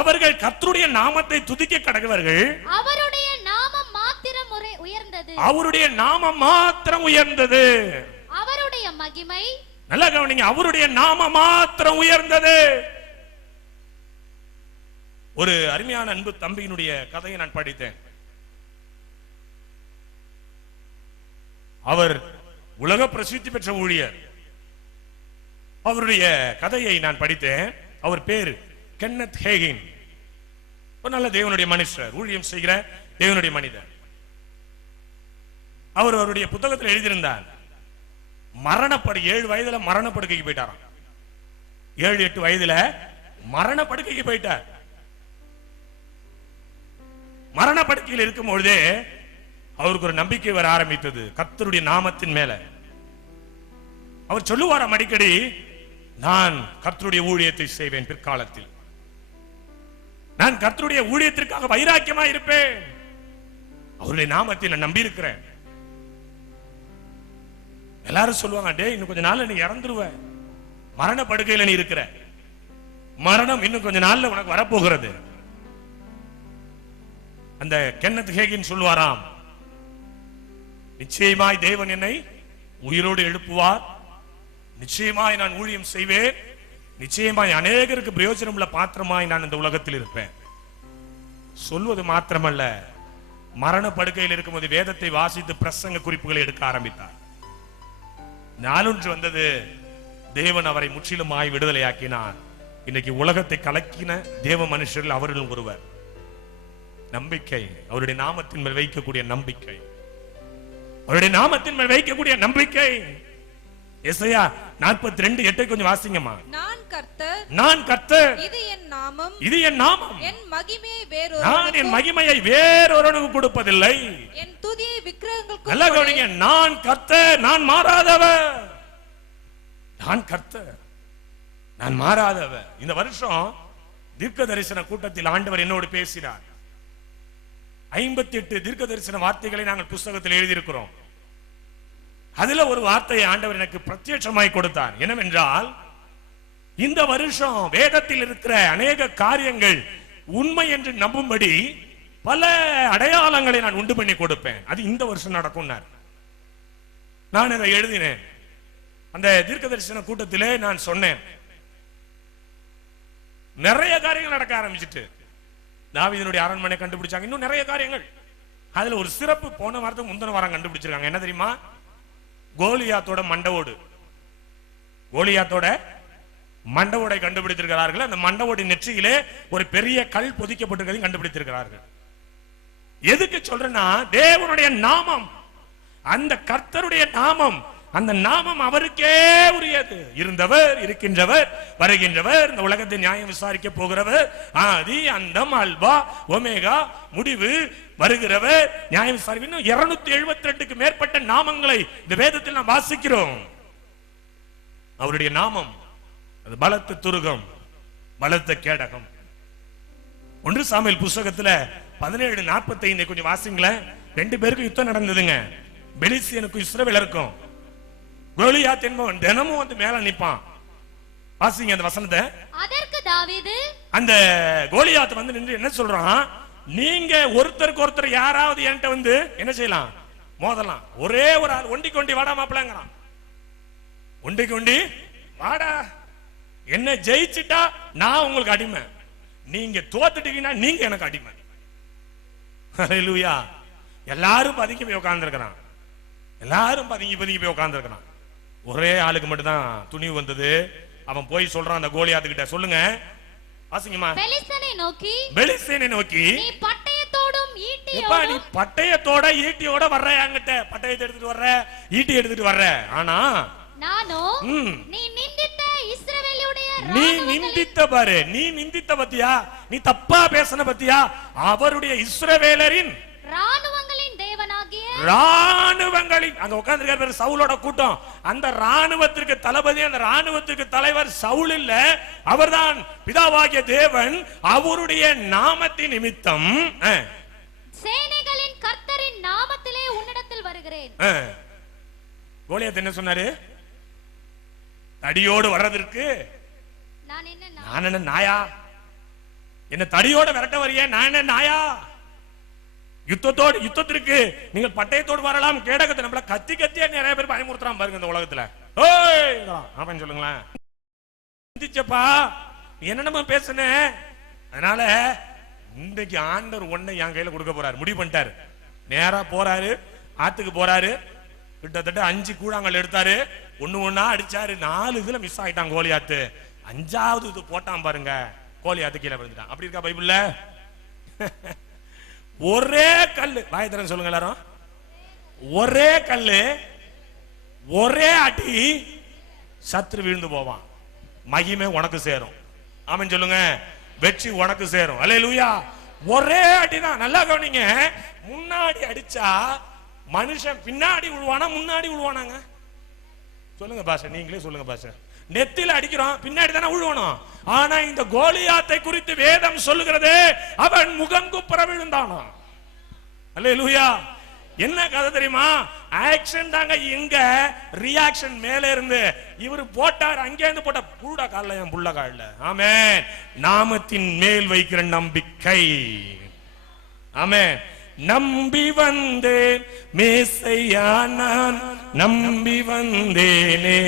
அவர்கள் கர்த்தருடைய நாமத்தை துதிக்க கடவர்கள். அவருடைய நாமம் மாத்திரம் உயர்ந்தது. அவருடைய நாமம் மாத்திரம் உயர்ந்தது. அவருடைய மகிமை, நல்லா கவனிங்க, அவருடைய நாமம் மாத்திரம் உயர்ந்தது. ஒரு அருமையான அன்பு தம்பியினுடைய கதையை நான் படித்தேன். அவர் உலக பிரசித்தி பெற்ற ஊழியர். அவருடைய கதையை நான் படித்தேன். அவர் பேர் கென்னத் ஹேகின். ஒரு நல்ல தேவனுடைய மனுஷர், ஊழியம் செய்கிற தேவனுடைய மனிதர். அவர் அவருடைய புத்தகத்தில் எழுதியிருந்தார், மரணப்படு 7 வயதுல மரணப்படுக்கைக்கு போயிட்டாராம். 7-8 வயதுல மரணப்படுக்கைக்கு போயிட்டார். மரணப்படுக்கையில் இருக்கும் பொழுதே அவருக்கு ஒரு நம்பிக்கை வர ஆரம்பித்தது கர்த்தருடைய நாமத்தின் மேல. அவர் சொல்லுவாராம் அடிக்கடி, நான் கர்த்தருடைய ஊழியத்தை செய்வேன், பிற்காலத்தில் நான் கர்த்தருடைய ஊழியத்திற்காக வைராக்கியமா இருப்பேன், அவருடைய நாமத்தை நான் நம்பி இருக்கிறேன். எல்லாரும் சொல்லுவாங்க, டே இன்னும் கொஞ்ச நாள்ல நீ இறந்துருவ, மரண படுக்கையில நீ இருக்கிற, மரணம் இன்னும் கொஞ்ச நாள்ல உனக்கு வரப்போகிறது. அந்த கென்னத் ஹேகின் சொல்வாராம், நிச்சயமாய் தேவன் என்னை உயிரோடு எழுப்புவார், நிச்சயமாய் நான் ஊழியம் செய்வேன், நிச்சயமாய் அநேகருக்கு பிரயோஜனம் உள்ள பாத்திரமாய் நான் இந்த உலகத்தில் இருப்பேன். சொல்வது மாத்திரமல்ல, மரண படுக்கையில் இருக்கும்போது வேதத்தை வாசித்து பிரசங்க குறிப்புகளை எடுக்க ஆரம்பித்தார். நாளொன்று வந்தது, தேவன் அவரை முற்றிலுமாய் விடுதலையாக்கினார். இன்னைக்கு உலகத்தை கலக்கின தேவ மனுஷர்கள் அவர்களும் ஒருவர். நம்பிக்கை, அவருடைய நாமத்தின் மேல் வைக்கக்கூடிய நம்பிக்கை, அவருடைய நாமத்தின் மேல் வைக்கக்கூடிய நம்பிக்கை. எசையா 42:8 கொஞ்சம் வாசிங்கம்மா. நான் கர்த்தர், நான் கர்த்தர், இது என் நாமம், இது என் நாமம், என் மகிமையை வேறொரு, நான் என் மகிமையை வேறொருவனுக்கு கொடுப்பதில்லை, என் துதியை விக்கிரகங்களுக்கு. நல்லா கவனிங்க, நான் கர்த்தர், நான் மாறாதவர், நான் கர்த்தர், நான் மாறாதவர். இந்த வருஷம் தீர்க்க தரிசன கூட்டத்தில் ஆண்டவர் என்னோடு பேசினார். 58 தீர்க்க தரிசன வார்த்தைகளை நாங்கள் புஸ்தகத்தில் எழுதியிருக்கிறோம். அதுல ஒரு வார்த்தையை ஆண்டவர் எனக்கு பிரத்யட்சமாய் கொடுத்தார். என்னவென்றால், இந்த வருஷம் வேதத்தில் இருக்கிற அநேக காரியங்கள் உண்மை என்று நம்பும்படி பல அடையாளங்களை நான் உண்டு பண்ணி கொடுப்பேன். அது இந்த வருஷம் நடக்கும். நான் அதை எழுதினேன். அந்த தீர்க்க தரிசன கூட்டத்திலே நான் சொன்னேன், நிறைய காரியங்கள் நடக்க ஆரம்பிச்சிட்டு, தாவீதினுடைய அரண்மனை கண்டுபிடிச்சாங்க, இன்னும் நிறைய காரியங்கள். அதுல ஒரு சிறப்பு போன வாரத்துக்கு முந்தின வாரம் கண்டுபிடிச்சிருக்காங்க. என்ன தெரியுமா? கோலியாத்தோட மண்டவோடு, கோலியாத்தோட மண்டவோடை கண்டுபிடித்திருக்கிறார்கள். அந்த மண்டவோடி நெற்றியிலே ஒரு பெரிய கல் பொதிக்கப்பட்டிருக்கிறதையும் கண்டுபிடித்திருக்கிறார்கள். எதுக்கு சொல்றேன்னா, தேவனுடைய நாமம், அந்த கர்த்தருடைய நாமம், அந்த நாமம் அவருக்கே உரியது. இருந்தவர், இருக்கின்றவர், வருகின்றவர், இந்த உலகத்தை நியாயம் விசாரிக்க போகிறவர், ஆதி அந்தம் அல்பா ஒமேகா, முடிவு, வருகிறவர், நியாயம் விசாரிக்க. 272க்கு மேற்பட்ட நாமங்களை இந்த வேதத்தில் நாம் வாசிக்கிறோம். அவருடைய நாமம் அது பலத்த துருகம், பலத்த கேடகம். 1 சாமுவேல் புஸ்தகத்துல 17:45 கொஞ்சம் வாசிங்களேன். 2 பேருக்கு யுத்தம் நடந்ததுங்க, பெலிஸ்தியனுக்கும் இஸ்ரவேலருக்கும். கோலியாத் என்பவன் தினமும் வந்து மேல நிப்பான். வாசிங்க அந்த வசனத்தை. அதற்கு தாவீது, அந்த கோலியாத் வந்து நின்று என்ன சொல்றான், நீங்க ஒருத்தருக்கு ஒருத்தர் யாராவது என்கிட்ட வந்து என்ன செய்யலாம், மோதலாம். ஒரே ஒரு ஆள் ஒண்டி கொண்டி வாடா மாப்பிளங்கிறான். ஒண்டி கொண்டி வாடா, என்ன ஜெயிச்சுட்டா நான் உங்களுக்கு அடிமை, நீங்க தோத்துட்டீங்கன்னா நீங்க எனக்கு அடிமை. ஹல்லேலூயா. எல்லாரும் பதுங்கி போய் உட்கார்ந்து இருக்கிறான், எல்லாரும் பதுங்கி போய் உட்கார்ந்து இருக்கிறான். ஒரே ஆளுக்கு மட்டும் தான் துணிவு வந்தது. அவன் போய் சொல்றான் அந்த கோலியாத்து கிட்ட, சொல்லுங்க வாசிங்கம்மா. பெலிஸ்தீனை நோக்கி நீ பட்டயத்தோடும் நீ பட்டயத்தோட ஈட்டியோட வர்ற, என்கிட்ட பட்டயத்தை எடுத்துட்டு வர்ற, ஈட்டி எடுத்துட்டு வர்ற. ஆனா நானோ நீ நிந்தித்த இஸ்ரவேலுடைய, நீ நிந்தித்த பாரு, நீ நிந்தித்த பத்தியா, நீ தப்பா பேசன பத்தியா, அவருடைய இஸ்ரவேலரின் ராணுவங்களின் தேவனாகிய, ராணுவங்களின், அங்க உட்கார்ந்திருக்கிற சவுலோட கூட்டம், அந்த ராணுவத்திற்கு தளபதி, அந்த ராணுவத்திற்கு தலைவர் சவுல் இல்ல, அவர்தான் பிதாவாகிய தேவன். அவருடைய நாமத்தின் நிமித்தம் சேனைகளின் கர்த்தரின் நாமத்திலே உன்னிடத்தில் வருகிறேன். கோலியாத் என்ன சொன்னாரு, தடியோடு வர்றதற்கு நான் என்ன நாயா, என்ன தடியோட விரட்ட வரையே, நான் என்ன நாயா? யுத்தத்திற்கு நீங்கள் பட்டயத்தோடு வரலாம், கேடகத்தை நம்மள கத்தி கத்தியா நிறைய பேர் பயமுறுத்துறான் பாருங்க இந்த உலகத்துல. ஆமான்னு சொல்லுங்களேன். சிந்திச்சப்பா என்ன பேசுன? அதனால இன்றைக்கு ஆண்டவர் ஒன்னை என் கையில கொடுக்க போறாரு, முடிவு பண்ணிட்டாரு. நேரா போறாரு, ஆத்துக்கு போறாரு, கிட்டத்தட்ட 5 கூழாங்கல் எடுத்தாரு, ஒண்ணா அடிச்சாரு. 4 இதுல மிஸ் ஆயிட்டான் கோலியாத்து. 5வது இது போட்டான் பாருங்க, கோலியாத்து கீழே விழுந்துட்டான். அப்படி இருக்கா பைபிள்ல? ஒரே கல்லு, வாயத்திரன் சொல்லுங்க எல்லாரும், ஒரே கல்லு ஒரே அடி சத்துரு விழுந்து போவான். மகிமை உனக்கு சேரும். ஆமென் சொல்லுங்க. வெற்றி உனக்கு சேரும். அல்லேலூயா. ஒரே அடிதான். நல்லா கவனிங்க. முன்னாடி அடிச்சா மனுஷன் பின்னாடி விழுவானா முன்னாடி விழுவானாங்க? சொல்லுங்க பாஷா, நீங்களே சொல்லுங்க பாஷா. நெத்தில அடிக்கிறோம், பின்னாடி தானே விழுவணும். ஆனா இந்த கோலியாத்தை குறித்து வேதம் சொல்லுகிறது, அவன் முகங்குப்புற விழுந்தானா. அல்லேலூயா. என்ன கதை தெரியுமா? ஆக்ஷன் தாங்க இங்க, ரியாக்ஷன் மேல இருந்து. இவர் போட்டார், அங்கே இருந்து போட்ட புள்ள கால்ல, என் புள்ள கால்ல. ஆமென். நாமத்தின் மேல் வைக்கிற நம்பிக்கை. ஆமென். நம்பி வந்தேன் மேசையா, நான் நம்பி வந்தேனே.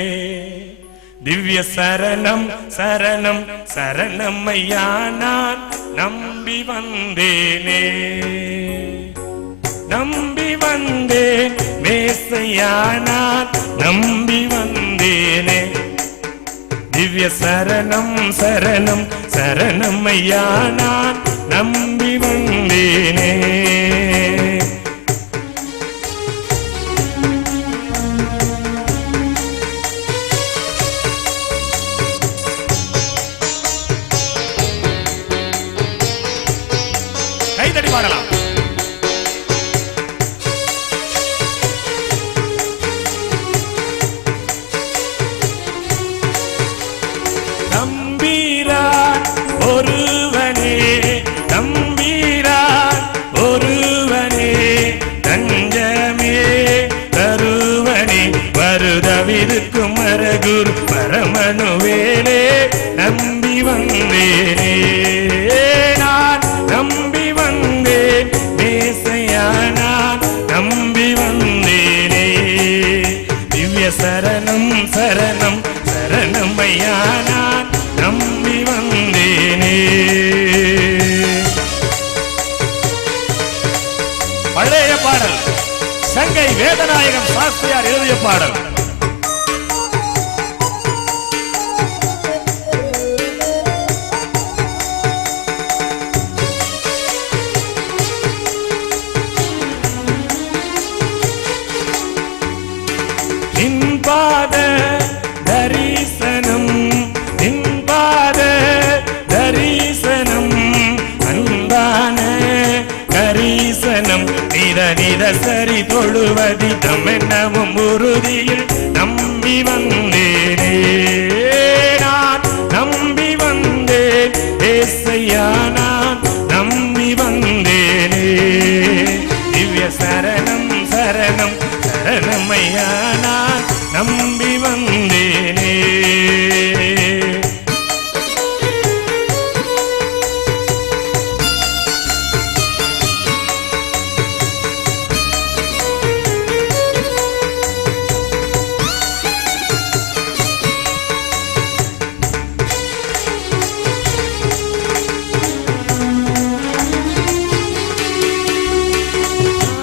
திவ்ய சரணம் சரணம் சரணம் ஐயா, நான் நம்பி வந்தேனே. நம்பி வந்தேன் மேசையா, நான் நம்பி வந்தேனே. திவ்ய சரணம் சரணம் சரணம் ஐயா, நான் நம்பி வந்தேனே. கைதடி பாடலாம். நம்பீரான் ஒருவனே, நம்பீரான் ஒருவனே, தஞ்சமே தருவனே, வருதவிருக்கும் மரகுரு பரமனுவேலே. நம்பி வந்தேனே, நான் நம்பி வந்தேன் மேசையா, நான் நம்பி வந்தேனே. திவ்ய சரணம் சரணம் சரணம் ஐயா, நான் நம்பி வந்தேனே. பழைய பாடல், சங்கை வேதநாயகம் சாஸ்திரியார் எழுதிய பாடல். நின்பாத தரிசனம், நின்பாத தரிசனம், அன்பான கரிசனம், நித நித சரி தொழுவதி தம்மென்னவும் உறுதியில் நம்பி வந்தேனே. நான் நம்பி வந்தேன் ஏசையா, நான் நம்பி வந்தேனே. திவ்ய சரணம் சரணம் சரணம் ஐயா, நான் நம்பி வந்தேனே.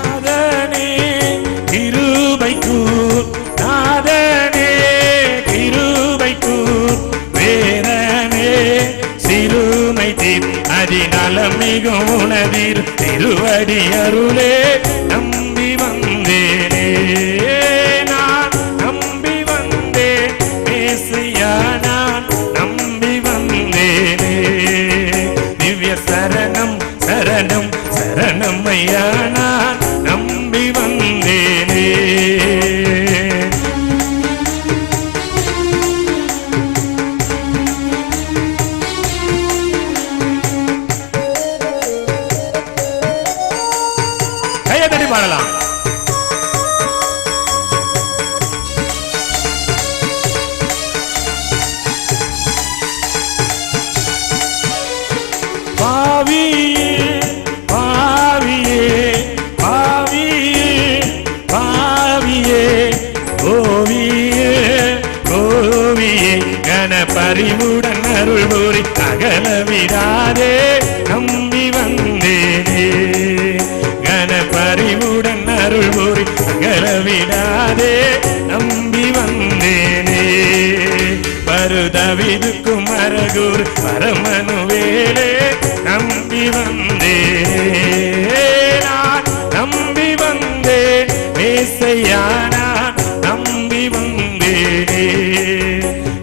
நாதனே கிருபைக்கூர், நாதனே கிருபைக்கூர், வேதனே சிறுமை தீர், அதிநலம் மிகும் உணதீர் திருவடி அருளே. நம்பி வந்தேனே, நான் நம்பி வந்தேன் மேசையா, நான் நம்பி வந்தேனே. திவ்ய சரணம் சரணம் சரணம் ஐயா, நான் நம்பி வந்தேனே. கையதடி பாடலாம். அருள் கூறி அகல விடாதே நம்பி வந்தேனே. கனபரிவுடன் அருள் கூறி அகல விடாதே நம்பி வந்தேனே. பருதவிதுக்கும் அரகூர் பரமனுவேலே நம்பி வந்தேனே. நான் நம்பி வந்தேன் மேசையா, நான் நம்பி வந்தேனே.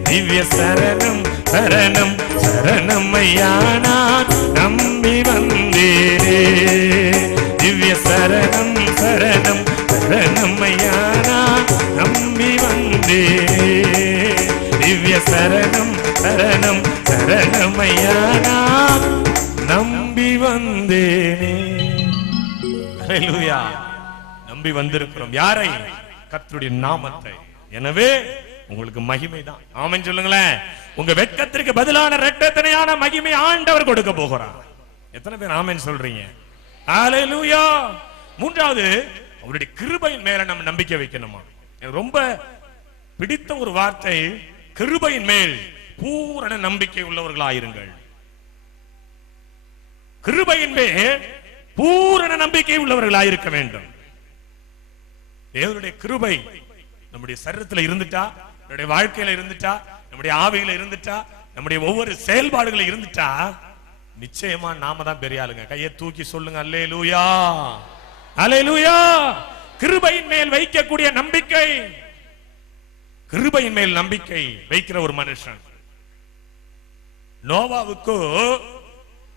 திவ்ய சரணம் சரணம் சரணம் ஐயா, நான் நம்பி வந்தேனே. திவ்ய சரணம் சரணம் சரணம் ஐயா, நான் நம்பி வந்தேனே. திவ்ய சரணம் சரணம் சரணம் ஐயா, நான் நம்பி வந்தேனே. ஹல்லேலூயா. நம்பி வந்திருக்கிறோம். யாரை? கர்த்தருடைய நாமத்தை. எனவே உங்களுக்கு மகிமை தான். ஆமென் சொல்லுங்களேன். உங்க வெட்கத்திற்கு பதிலான இரட்டத்தனையான மகிமை ஆண்டவர் கொடுக்க போகிறார். எத்தனை பேர் ஆமென் சொல்றீங்க? ஹல்லேலூயா. மூன்றாவது, அவருடைய கிருபையின் மேல நம்ம நம்பிக்கை வைக்கணுமா? எனக்கு ரொம்ப பிடித்த ஒரு வார்த்தை, கிருபையின் மேல் பூரண நம்பிக்கை உள்ளவர்களாயிருங்கள். கிருபையின் மேல் பூரண நம்பிக்கை உள்ளவர்களாயிருக்க வேண்டும். தேவனுடைய கிருபை நம்முடைய சரீரத்தில் இருந்துட்டா, நம்முடைய வாழ்க்கையில இருந்துட்டா, நம்முடைய ஆவியில இருந்துட்டா, நம்முடைய ஒவ்வொரு செயல்பாடுகளை இருந்துட்டா, நிச்சயமா நாம தான் பெரிய ஆளுங்க. கையை தூக்கி சொல்லுங்க அல்லேலூயா, அல்லேலூயா. கிருபையின் மேல் வைக்கக்கூடிய நம்பிக்கை, கிருபையின் மேல் நம்பிக்கை வைக்கிற ஒரு மனுஷன். நோவாவுக்கு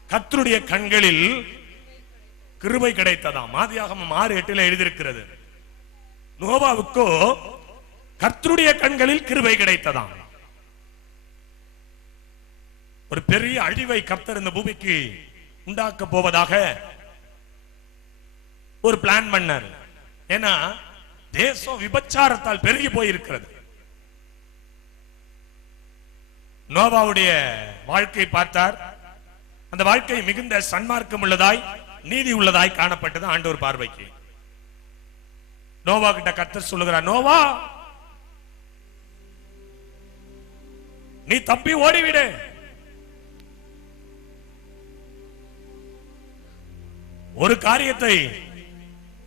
கர்த்தருடைய கண்களில் கிருபை கிடைத்ததாம். ஆதியாகமம் 6:8 எழுதியிருக்கிறது. நோவாவுக்கு கர்த்தருடைய கண்களில் கிருபை கிடைத்ததாம். ஒரு பெரிய அழிவை கர்த்தர் இந்த பூமிக்கு உண்டாக்க போவதாக ஒரு பிளான் பண்ணார். ஏன்னா தேசம் விபச்சாரத்தால் பெருகி போயிருக்கிறது. நோவாவுடைய வாழ்க்கை பார்த்தார். அந்த வாழ்க்கை மிகுந்த சன்மார்க்கம் உள்ளதாய், நீதி உள்ளதாய் காணப்பட்டது ஆண்டவர் பார்வைக்கு. நோவா கிட்ட கர்த்தர் சொல்லுகிறார், நோவா நீ தப்பி ஓடிவிடு. ஒரு காரியத்தை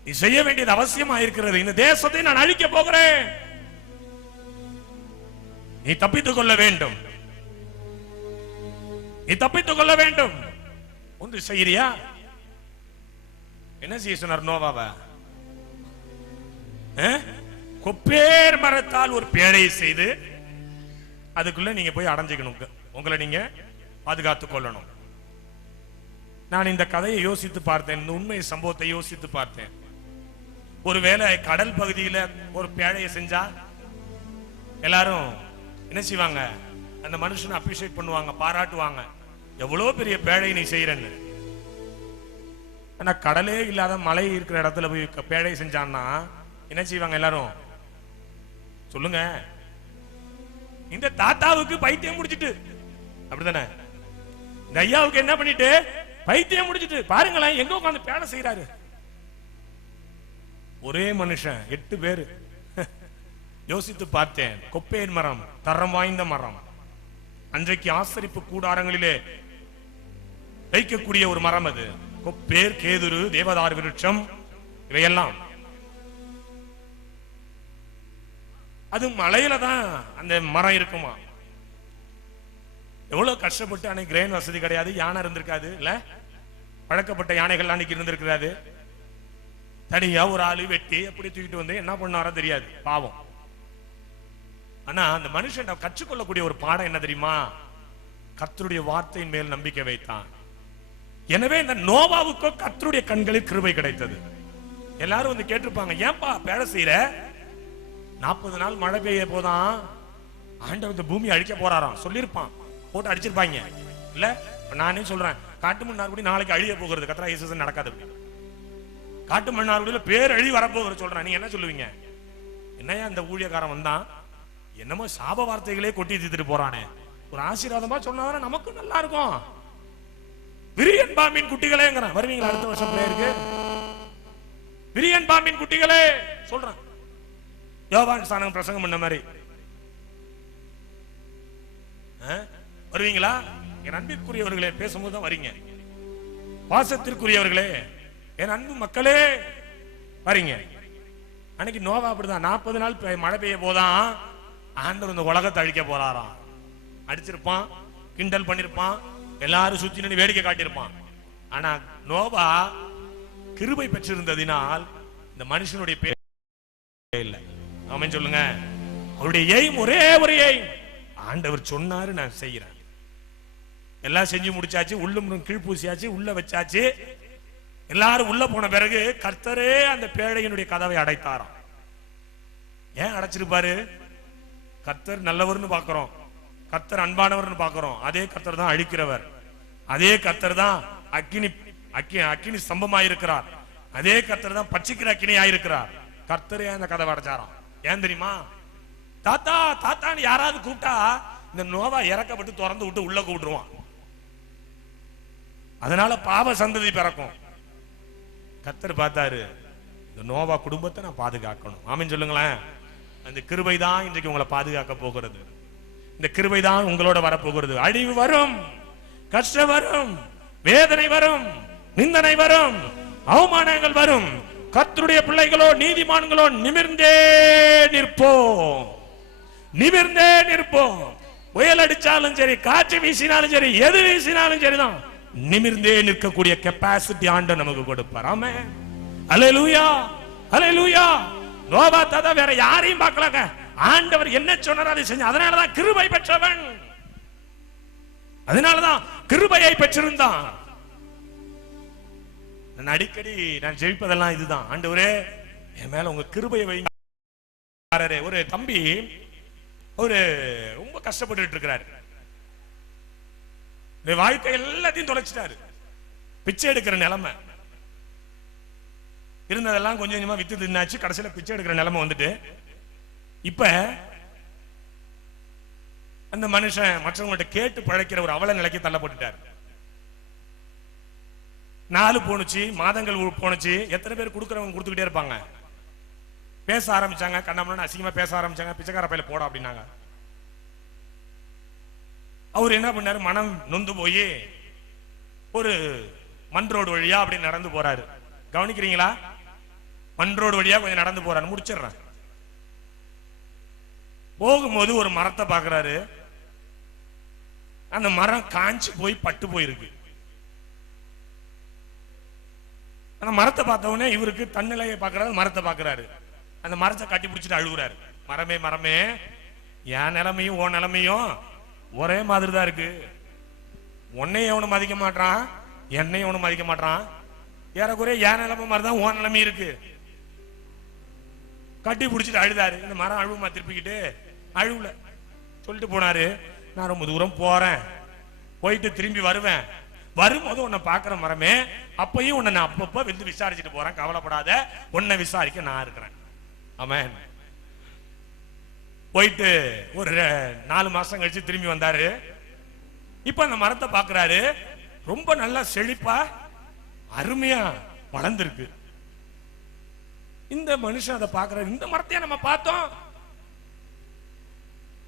நீ செய்ய வேண்டியது அவசியமா இருக்கிறது. இந்த தேசத்தை நான் அழிக்க போகிறேன். நீ தப்பித்துக் கொள்ள வேண்டும். நீ தப்பித்துக் கொள்ள வேண்டும். ஒன்று செய்யறியா? என்ன செய்ய சொன்னார் நோவாவை? கொப்பேர் மரத்தால் ஒரு பேழையை செய்து அதுக்குள்ள நீங்க போய் அடைஞ்சுக்கணும். உங்களை நீங்க பாதுகாத்துக் கொள்ளணும். நான் இந்த கதையை யோசித்து பார்த்தேன். இந்த உண்மை சம்பவத்தை யோசித்து பார்த்தேன். ஒருவேளை கடல் பகுதியில ஒரு பேழையை செஞ்சா எல்லாரும் என்ன செய்வாங்க? அந்த மனுஷனை அப்ரிஷியேட் பண்ணுவாங்க, பாராட்டுவாங்க. எவ்வளவு பெரிய பேழை நீ செய்யறன்னு. ஆனா கடலே இல்லாத மலை இருக்கிற இடத்துல போய் பேழை செஞ்சான்னா என்ன செய்வாங்க எல்லாரும்? சொல்லுங்க. இந்த தாத்தாவுக்கு பைத்தியம் முடிச்சிட்டு, அப்படித்தானே? இந்த ஐயாவுக்கு என்ன பண்ணிட்டு பைத்தியம் முடிச்சிட்டு பாருங்களேன் எங்க உட்கார்ந்து பேழை செய்யறாரு. ஒரே மனுஷன் 8 பேரு. யோசித்து பார்த்தேன். கொப்பேர் மரம் தரம் வாய்ந்த மரம். அன்றைக்கு ஆசரிப்பு கூடாரங்களிலே வைக்கக்கூடிய ஒரு மரம் அது. கொப்பேர், கேதுரு, தேவதாரு விருட்சம் இவையெல்லாம். அது மலையில தான் அந்த மரம் இருக்குமா. எவ்வளவு கஷ்டப்பட்டு. அன்னைக்கு கிரெயின் வசதி கிடையாது, யானை இருந்திருக்காது இல்ல, பழக்கப்பட்ட யானைகள் அன்னைக்கு இருந்திருக்காது. தனியா ஒரு ஆளு வெட்டி எப்படி தூக்கிட்டு வந்து என்ன பண்ணாரோ தெரியாது, பாவம். ஆனா அந்த மனுஷன் கற்றுக்கொள்ளக்கூடிய ஒரு பாடம் என்ன தெரியுமா? கர்த்தருடைய வார்த்தையின் மேல் நம்பிக்கை வைத்தான். எனவே இந்த நோவாவுக்கு கர்த்தருடைய கண்களில் கிருபை கிடைத்தது. எல்லாரும் வந்து கேட்டிருப்பாங்க, ஏன்பா பேழை செய்யற? 40 நாள் மழை பெய்ய போதான் ஆண்டவர் இந்த பூமி அழிக்க போறாராம் சொல்லியிருப்பான். போட்டு அடிச்சிருப்பாங்க இல்ல. நானே சொல்றேன், காட்டு மன்னார்குடி நாளைக்கு அழிய போகிறது. கத்ரா இயேசு நடக்காது. காட்டு மன்னார்குடியில பேரழி வரப்போகிற சொல்றேன். நீங்க என்ன சொல்லுவீங்க? என்னையா இந்த ஊழியக்காரன் வந்தான் என்னமோ சாப வார்த்தைகளே கொட்டி தீத்துட்டு போறானே, ஒரு ஆசீர்வாதமா சொன்னா நமக்கு நல்லா இருக்கும். விரியன் பாம்பின் குட்டிகளேங்கிறான். வருவீங்களா அடுத்த வருஷம் பிரேயருக்கு? விரியன் பாம்பின் குட்டிகளே சொல்றான். யோவான் ஸ்நானன் பிரசங்கம் பண்ண மாதிரி வருவீங்களா? என் அன்பிற்குரியவர்களே, பேசும்போது தான் வரீங்க. பாசத்திற்குரியவர்களே, என் அன்பு மக்களே, வரீங்க. அன்னைக்கு நோவா அப்படிதான் 40 நாள் மழை பெய்ய போதான் ஆண்டவர் இந்த உலகத்தை அழிக்க போறாராம். அடிச்சிருப்பான், கிண்டல் பண்ணிருப்பான், எல்லாரும் சுத்தி நின்று வேடிக்கை காட்டியிருப்பான். ஆனா நோவா கிருபை பெற்றிருந்ததினால் இந்த மனுஷனுடைய பேர் இல்லை. ஆமென் சொல்லுங்க. அவருடைய எய்ம் ஒரே ஒரு எய்ம், ஆண்டவர் சொன்னாரு நான் செய்யறேன். எல்லாம் செஞ்சு முடிச்சாச்சு, உள்ளும் கீழ்பூசியாச்சு, உள்ள வச்சாச்சு. எல்லாரும் உள்ள போன பிறகு கர்த்தரே அந்த பேழையினுடைய கதவை அடைத்தாராம். ஏன் அடைச்சிருப்பாரு? கர்த்தர் நல்லவர்னு பாக்குறோம், கர்த்தர் அன்பானவர்னு பாக்குறோம். அதே கர்த்தர் தான் அழிக்கிறவர், அதே கர்த்தர் தான் அக்கினி ஸ்தம்பமாயிருக்கிறார், அதே கர்த்தர் தான் பட்சிக்கிற அக்கினியாயிருக்கிறார். கர்த்தரே அந்த கதவை அடைச்சாராம். ஏன் தெரியுமா? தாத்தா தாத்தான்னு யாராவது கூப்பிட்டா இந்த நோவா இறக்கப்பட்டு திறந்து விட்டு உள்ள கூப்பிட்டுருவான். அதனால பாவ சந்ததி பிறக்கும். கர்த்தர் பார்த்தாரு, இந்த நோவா குடும்பத்தை நான் பாதுகாக்கணும். ஆமென் சொல்லுங்களேன். அந்த கிருபை தான் இன்றைக்கு உங்களை பாதுகாக்க போகிறது. இந்த கிருபை தான் உங்களோட வரப்போகிறது. அழிவு வரும், கஷ்டம் வரும், வேதனை வரும், நிந்தனை வரும், அவமானங்கள் வரும். கர்த்தருடைய பிள்ளைகளோ நீதிமான்களோ நிமிர்ந்தே நிற்போம், நிமிர்ந்தே நிற்போம். புயல் அடிச்சாலும் சரி, காற்று வீசினாலும் சரி, எது வீசினாலும் சரிதான், நிமிர்ந்தே நிற்கக்கூடிய கெப்பாசிட்டி ஆண்டவர் நமக்கு கொடுப்பார். ஆமென். அல்லேலூயா, அல்லேலூயா. நோவா தாத்தா வேற யாரையும் பார்க்கலங்க, ஆண்டவர் என்ன சொன்னாரோ அதை செஞ்ச. அதனாலதான் கிருபை பெற்றவன், அதனாலதான் கிருபையை பெற்றிருந்தான். நான் அடிக்கடி நான் ஜெபிப்பதெல்லாம் இதுதான், ஆண்டவரே என் மேல உங்க கிருபையை வைங்க. ஒரு தம்பி ஒரு ரொம்ப கஷ்டப்பட்டு இருக்கிறாரு. வாழ்க்கை எல்லாத்தையும் தொலைச்சிட்டாரு. பிச்சை எடுக்கிற நிலைமை இருந்ததெல்லாம் கொஞ்சம் கொஞ்சமா வித்து தின்னாச்சு. கடைசியில பிச்சை எடுக்கிற நிலைமை வந்துட்டு இப்ப அந்த மனுஷன் மற்றவங்கள்ட்ட கேட்டு பழைக்கிற ஒரு அவல நிலைக்கு தள்ளப்பட்டுட்டார். நாலு போனுச்சு, மாதங்கள் போனுச்சு. எத்தனை பேர் கொடுக்கறவங்க கொடுத்துக்கிட்டே இருப்பாங்க. பேச ஆரம்பிச்சாங்க, கண்ணாமண்ணா அசிங்கமா பேச ஆரம்பிச்சாங்க. பிச்சைக்கார பையில போட அப்படின்னாங்க. அவர் என்ன பண்ணாரு, மனம் நொந்து போய் ஒரு மண் ரோடு வழியா அப்படி நடந்து போறாரு. கவனிக்கிறீங்களா? மண் ரோடு வழியா கொஞ்சம் நடந்து போறாரு. முடிச்சிடுறேன். போகும்போது ஒரு மரத்தை பாக்குறாரு. அந்த மரம் காஞ்சி போய் பட்டு போயிருக்கு. அந்த மரத்தை பார்த்த உடனே இவருக்கு தன்னிலையை பாக்குறாரு, மரத்தை பாக்குறாரு. அந்த மரத்தை கட்டி பிடிச்சிட்டு அழுகுறாரு. மரமே மரமே, என் நிலைமையும் உன் நிலைமையும் ஒரே மாதிரி தான் இருக்கு. உன்னையும் எவனும் மதிக்க மாட்டான், என்னையும் எவனும் மதிக்க மாட்டான். ஏறக்குறைய என் நிலைமை மாதிரிதான் உன் நிலைமை இருக்கு. கட்டி பிடிச்சிட்டு அழுதாரு. இந்த மரம் அழுவுமா திருப்பிக்கிட்டு அழுவுல சொல்லிட்டு போனாரு, நான் ரொம்ப தூரம் போறேன், போயிட்டு திரும்பி வருவேன். வரும்போது உன்னை பாக்குற மரமே, அப்பையும் உன்னை நான் அப்பப்ப வந்து விசாரிச்சுட்டு போறேன், கவலைப்படாத, உன்னை விசாரிக்க நான் இருக்கிறேன். ஆமென். போயிட்டு ஒரு 4 மாசம் கழிச்சு திரும்பி வந்தாரு. இப்ப அந்த மரத்தை பாக்குறாரு, ரொம்ப நல்லா செழிப்பா அருமையா வளர்ந்துருக்கு. இந்த மனுஷன் அதை பாக்குறாரு, இந்த மரத்தையா நம்ம பார்த்தோம்.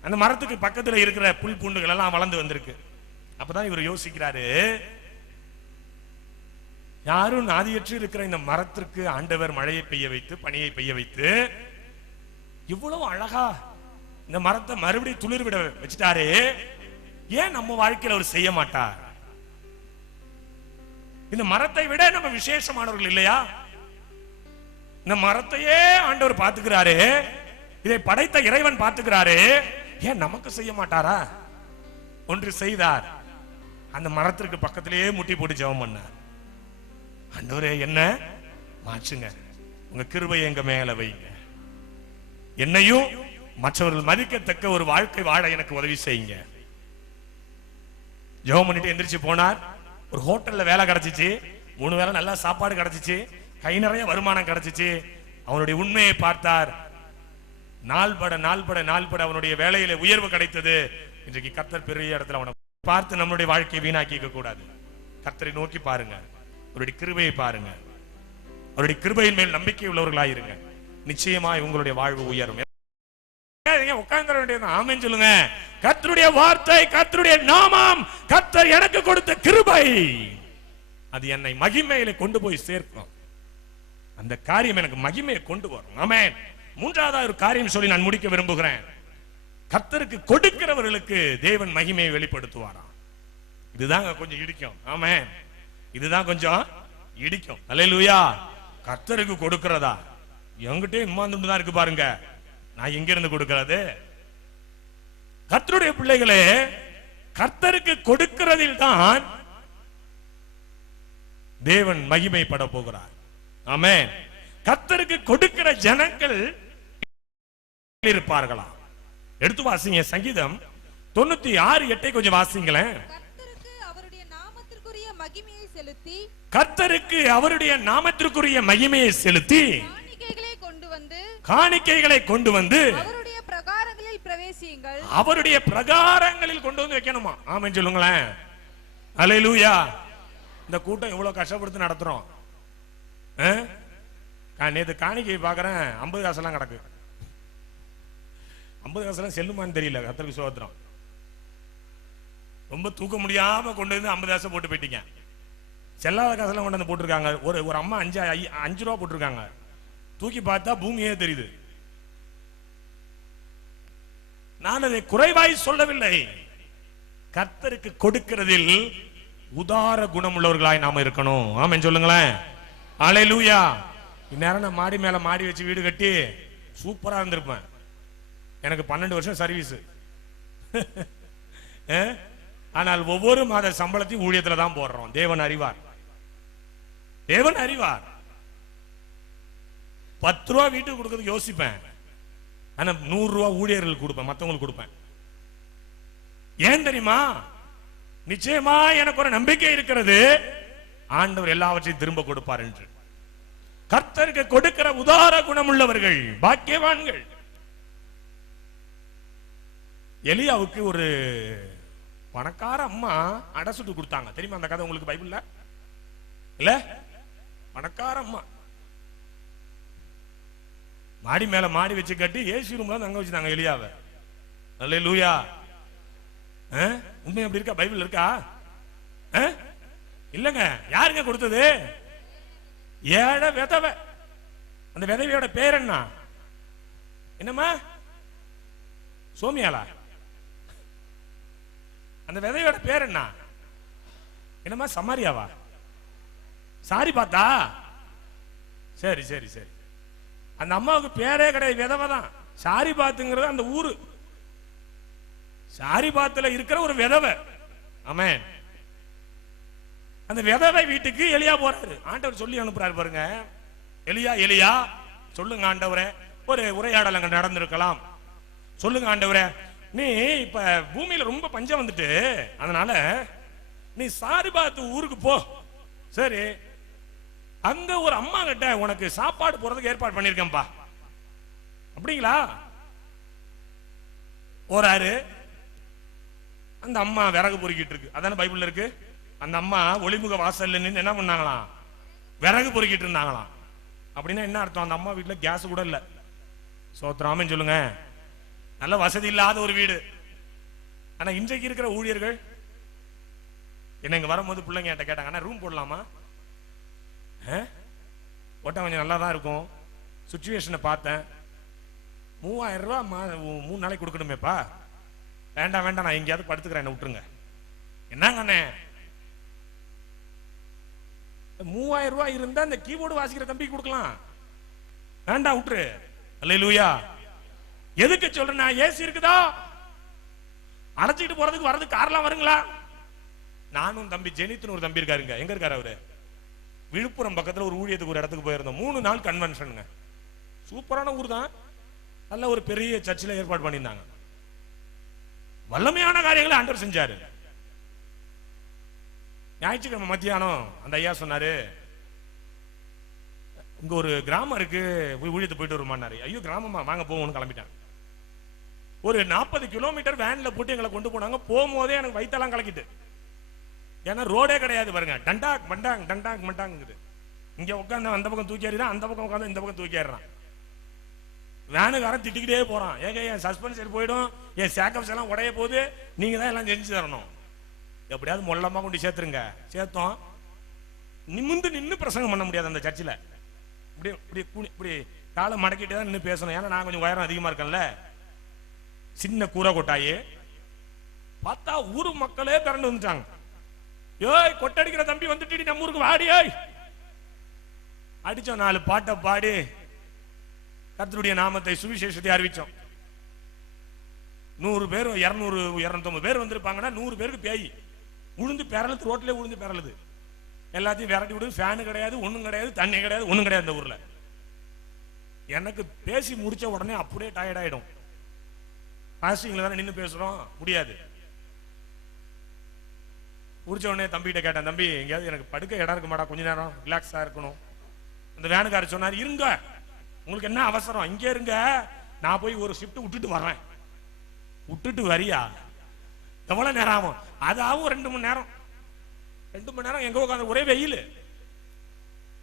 அந்த மரத்துக்கு பக்கத்துல இருக்கிற புல் பூண்டுகள் எல்லாம் வளர்ந்து வந்திருக்கு. அப்பதான் இவர் யோசிக்கிறாரு, யாரும் நாதியற்று இருக்கிற இந்த மரத்திற்கு ஆண்டவர் மழையை பெய்ய வைத்து பனியை பெய்ய வைத்து இவ்வளவு அழகா இந்த மரத்தை மறுபடியும் துளிர் விட வச்சுட்டாரு. ஏன் நம்ம வாழ்க்கையில அவர் செய்ய மாட்டார்? இந்த மரத்தை விட நம்ம விசேஷமானவர்கள் இல்லையா? இந்த மரத்தையே ஆண்டவர் பார்த்துக்கிறாரு, இதை படைத்த இறைவன் பார்த்துக்கிறாரு, ஏன் நமக்கு செய்ய மாட்டாரா? ஒன்று செய்தார். அந்த மரத்திற்கு பக்கத்திலேயே முட்டி போட்டு ஜெபம் பண்ணார். ஆண்டவரே என்ன மாற்றுங்க, உங்க கிருபையை எங்க மேல வைங்க, என்னையும் மற்றவர்கள் மதிக்கத்தக்க ஒரு வாழ்க்கை வாழ எனக்கு உதவி செய்யுங்க. ஜெபம் பண்ணிட்டு எந்திரிச்சு போனார். ஒரு ஹோட்டல்ல வேலை கிடைச்சிச்சு. 3 வேளை நல்லா சாப்பாடு கிடைச்சிச்சு, கை நிறைய வருமானம் கிடைச்சிச்சு. அவனுடைய உண்மையை பார்த்தார். நாள்பட அவனுடைய வேலையில உயர்வு கிடைத்தது. இன்றைக்கு கர்த்தர் பெரிய இடத்துல அவனை பார்த்து நம்மளுடைய வாழ்க்கையை வீணாக்கிக்க கூடாது. கர்த்தரை நோக்கி பாருங்க, அவருடைய கிருபையை பாருங்க, அவருடைய கிருபையின் மேல் நம்பிக்கை உள்ளவர்களாயிருங்க. நிச்சயமா உங்களுடைய வாழ்வு உயரும். உட்கார்ந்து வேண்டியது. ஆமென் சொல்லுங்க. கர்த்தருடைய வார்த்தை, கர்த்தருடைய நாமம், கர்த்தர் எனக்கு கொடுத்த கிருபை, அது என்னை மகிமையிலே கொண்டு போய் சேர்க்கும். அந்த காரியம் எனக்கு மகிமையை கொண்டு வரும். ஆமென். மூன்றாவது ஒரு காரியம் சொல்லி நான் முடிக்க விரும்புகிறேன். கர்த்தருக்கு கொடுக்கிறவர்களுக்கு தேவன் மகிமையை வெளிப்படுத்துவாராம். இதுதான் கொஞ்சம் இடிக்கும். ஆமென். இதுதான் கொஞ்சம் இடிக்கும். அல்லேலூயா. கர்த்தருக்கு கொடுக்கிறதா? என்கிட்ட இம்மாந்துட்டு தான் இருக்கு பாருங்க. நான் எங்க இருந்து கொடுக்கிறது? கர்த்தருடைய பிள்ளைகளே, கர்த்தருக்கு கொடுக்கிறதில் தான் தேவன் மகிமைப்பட போகிறார். ஆமென். கர்த்தருக்கு கொடுக்கிற ஜனங்கள் இருப்பார்களா? எடுத்து வாசிங்க. சங்கீதம் 96:8 கொஞ்சம் வாசிங்களேன். கர்த்தருக்கு அவருடைய நாமத்திற்குரிய மகிமையை செலுத்தி, கர்த்தருக்கு அவருடைய நாமத்திற்குரிய மகிமையை செலுத்தி காணிக்கைகளை கொண்டு வந்து அவருடைய பிரகாரங்களில் பிரவேசியுங்கள். அவருடைய பிரகாரங்களில் கொண்டு வந்து வைக்கணுமா? ஆமென் சொல்லுங்களேன். அல்லேலூயா. இந்த கூட்டம் எவ்வளவு கஷ்டப்படுத்தி நடத்துறோம். நேத்து காணிக்கை பாக்குறேன், 50 காசெல்லாம் கிடக்கு. 50 காசெல்லாம் செல்லுமான்னு தெரியல. கர்த்தருக்கு சோத்திரம். ரொம்ப தூக்க முடியாம கொண்டு வந்து 50 காசை போட்டு போயிட்டீங்க. செல்லாத காசெல்லாம் கொண்டு வந்து போட்டிருக்காங்க. ஒரு அம்மா 5 ரூபா போட்டிருக்காங்க. தூக்கி பார்த்தா பூமியே தெரியுது. நான் அதை குறைவாய் சொல்லவில்லை. கர்த்தருக்கு கொடுக்கிறதில் உதார குணம் உள்ளவர்களாய் நாம இருக்கணும். ஆமென் சொல்லுங்களேன். அல்லேலூயா. இந்நேரம் நான் மாடி மேல மாடி வச்சு வீடு கட்டி சூப்பரா இருந்திருப்பேன். எனக்கு 12 வருஷம் சர்வீஸ். ஆனால் ஒவ்வொரு மாத சம்பளத்தையும் ஊழியத்துல தான் போடுறோம். தேவன் அறிவார். தேவன் அறிவார். 10 ரூபா வீட்டுக்கு கொடுக்கறதுக்கு யோசிப்பேன். ஆனா 100 ரூபா ஊழியர்களுக்கு கொடுப்பேன், மற்றவங்களுக்கு கொடுப்பேன். ஏன் தெரியுமா? நிச்சயமா எனக்கு ஒரு நம்பிக்கை இருக்கிறது, ஆண்டவர் எல்லாவற்றையும் திரும்ப கொடுப்பார் என்று. கர்த்தருக்கு கொடுக்கிற உதார குணம் உள்ளவர்கள் பாக்கியவான்கள். எலியாவுக்கு ஒரு பணக்கார அம்மா அடை சுட்டு கொடுத்தாங்க. தெரியுமா அந்த கதை உங்களுக்கு பைபிள்ல? இல்ல, பணக்கார அம்மா மாடி மேல மாடி வச்சு கட்டி ஏசி ரூம்ல அங்க வச்சுட்டாங்க எலியாவை. அல்லேலூயா. உண்மை அப்படி இருக்கா? பைபிள் இருக்கா? இல்லங்க. யாருங்க கொடுத்தது? ஏழை விதவை. அந்த விதவையோட பேர் என்ன? என்னம்மா? சோமியாலா? அந்த விதவையோட பேர் என்ன? என்னம்மா? சமாரியாவா? சாரி பார்த்தா? சரி சரி சரி. அந்த அம்மாவுக்கு பேரே கிடையாது, விதவை தான். சாரி பாத்துங்கிறது அந்த ஊரு. சாரி பாத்துல இருக்கிற ஒரு விதவை. ஆமென். அந்த விதவை வீட்டுக்கு எலியா போறாரு. ஆண்டவர் சொல்லி அனுப்புறாரு பாருங்க. எலியா எலியா சொல்லுங்க ஆண்டவரே, ஒரு உரையாடல் அங்க நடந்திருக்கலாம். சொல்லுங்க ஆண்டவரே, நீ இப்ப பூமியில ரொம்ப பஞ்சம் வந்துட்டு, அதனால நீ சாரிபாத்து ஊருக்கு போ. சரி, அங்க ஒரு அம்மா கிட்ட உனக்கு சாப்பாடு போறதுக்கு ஏற்பாடு பண்ணிருக்கேன்பா. அப்படிங்களா? போறாரு. அந்த அம்மா விறகு பொறுக்கிட்டு இருக்கு. அதான பைபிள்ல இருக்கு. அந்த அம்மா ஒளிமுக வாசல்ல நின்று என்ன பண்ணாங்களாம்? விறகு பொறுக்கிட்டு இருந்தாங்களாம். அப்படின்னா என்ன அர்த்தம்? அந்த அம்மா வீட்டுல கேஸ் கூட இல்ல. சோத்ராமன் சொல்லுங்க. நல்ல வசதி இல்லாத ஒரு வீடு. ஆனா இன்றைக்கு இருக்கிற ஊழியர்கள் என்ன, இங்க வரும்போது பிள்ளைங்க என்கிட்ட கேட்டாங்க, ஆனா ரூம் போடலாமா? போட்டா கொஞ்சம் நல்லா தான் இருக்கும். சுச்சுவேஷனை பார்த்தேன். 3000 ரூபா 3 நாளைக்கு கொடுக்கணுமேப்பா. வேண்டாம் வேண்டாம், நான் எங்கேயாவது படுத்துக்கிறேன், என்ன விட்டுருங்க. என்னங்க அண்ணே, 3000 ரூபாய் இருந்தா இந்த கீபோர்டு வாசிக்கிற தம்பி கொடுக்கலாம். வேண்டாம், விட்டுரு. அல்லேலூயா. எதுக்கு சொல்றேன்? ஏசி இருக்குதா? அடைச்சிட்டு போறதுக்கு வர்றதுக்கு கார்லாம் வருங்களா? நானும் தம்பி ஜெனித்துன்னு ஒரு தம்பி இருக்காருங்க. எங்க இருக்காரு அவரு? விழுப்புரம் பக்கத்துல ஒரு ஊழியத்துக்கு ஒரு இடத்துக்கு போயிருந்தோம். 3 நாள் கன்வென்ஷனுங்க. சூப்பரான ஊர் தான். நல்ல ஒரு பெரிய சர்ச்சில் ஏற்பாடு பண்ணியிருந்தாங்க. வல்லமையான காரியங்களை ஆண்டவர் செஞ்சாரு. ஞாயிற்றுக்கிழமை மத்தியானம் அந்த ஐயா சொன்னாரு, இங்க ஒரு கிராமம் இருக்கு, ஊழியத்தை போயிட்டு வருமானாரு. ஐயோ கிராமமா, வாங்க போவோம்னு கிளம்பிட்டாங்க. ஒரு 40 கிலோமீட்டர் வேன்ல போட்டு எங்களை கொண்டு போனாங்க. போகும்போதே எனக்கு வயிற்றெல்லாம் கலக்கிட்டு. ஏன்னா ரோடே கிடையாது பாருங்க. டண்டாக் மண்டாங் டண்டாக் மண்டாங்குது. இங்க உட்காந்து அந்த பக்கம் தூக்கி ஏறிறான், அந்த பக்கம் உட்காந்து இந்த பக்கம் தூக்கி ஏறான். வேனுக்காரன் திட்டிக்கிட்டே போறான், ஏங்க என் சஸ்பென்சர் போயிடும், என் சேக்கப்ஸ் எல்லாம் உடைய போகுது, நீங்க தான் எல்லாம் செஞ்சு தரணும். எப்படியாவது மொல்லமா கொண்டு சேர்த்துருங்க. சேர்த்தோம். நிமிந்து நின்று பிரசங்கம் பண்ண முடியாது அந்த சர்ச்சில். இப்படி இப்படி இப்படி காலை மடக்கிட்டே தான் நின்று பேசணும். ஏன்னா நான் கொஞ்சம் உயரம் அதிகமா இருக்கேன்ல. சின்ன கூரை கொட்டாயி பார்த்தா ஊரு மக்களே திரண்டு வந்துட்டாங்க. ஏய் கொட்டடிக்கிற தம்பி வந்துட்டு நம்ம ஊருக்கு வாடி. அடிச்சோம், 4 பாட்டை பாடி கர்த்தருடைய நாமத்தை சுவிசேஷத்தை அறிவிச்சோம். 100 பேர் 200 250 பேர் வந்திருப்பாங்கன்னா 100 பேருக்கு பேய் உளுந்து பெறலுது, ரோட்ல உளுந்து பெறலுது. எல்லாத்தையும் விரட்டி விடு. ஃபேனு கிடையாது, ஒண்ணும் கிடையாது, தண்ணி கிடையாது, ஒண்ணும் கிடையாது இந்த ஊர்ல. எனக்கு பேசி முடிச்ச உடனே அப்படியே டயர்ட் ஆயிடும். பாஸ்டிங்ல தானே நின்று பேசுறோம், முடியாது. முடிச்ச உடனே தம்பிகிட்ட கேட்டேன், தம்பி எங்கேயாவது எனக்கு படுக்க இடம் இருக்க மாட்டா, கொஞ்ச நேரம் ரிலாக்ஸா இருக்கணும். அந்த வேனுக்காரர் சொன்னார், இருங்க, உங்களுக்கு என்ன அவசரம், இங்கே இருங்க, நான் போய் ஒரு ஷிஃப்ட் விட்டுட்டு வரேன். விட்டுட்டு வரியா? எவ்வளவு நேரம் ஆகும்? அது ஆகும் 2 மணி நேரம். 2 மணி நேரம் எங்க உட்காந்து ஒரே வெயில்.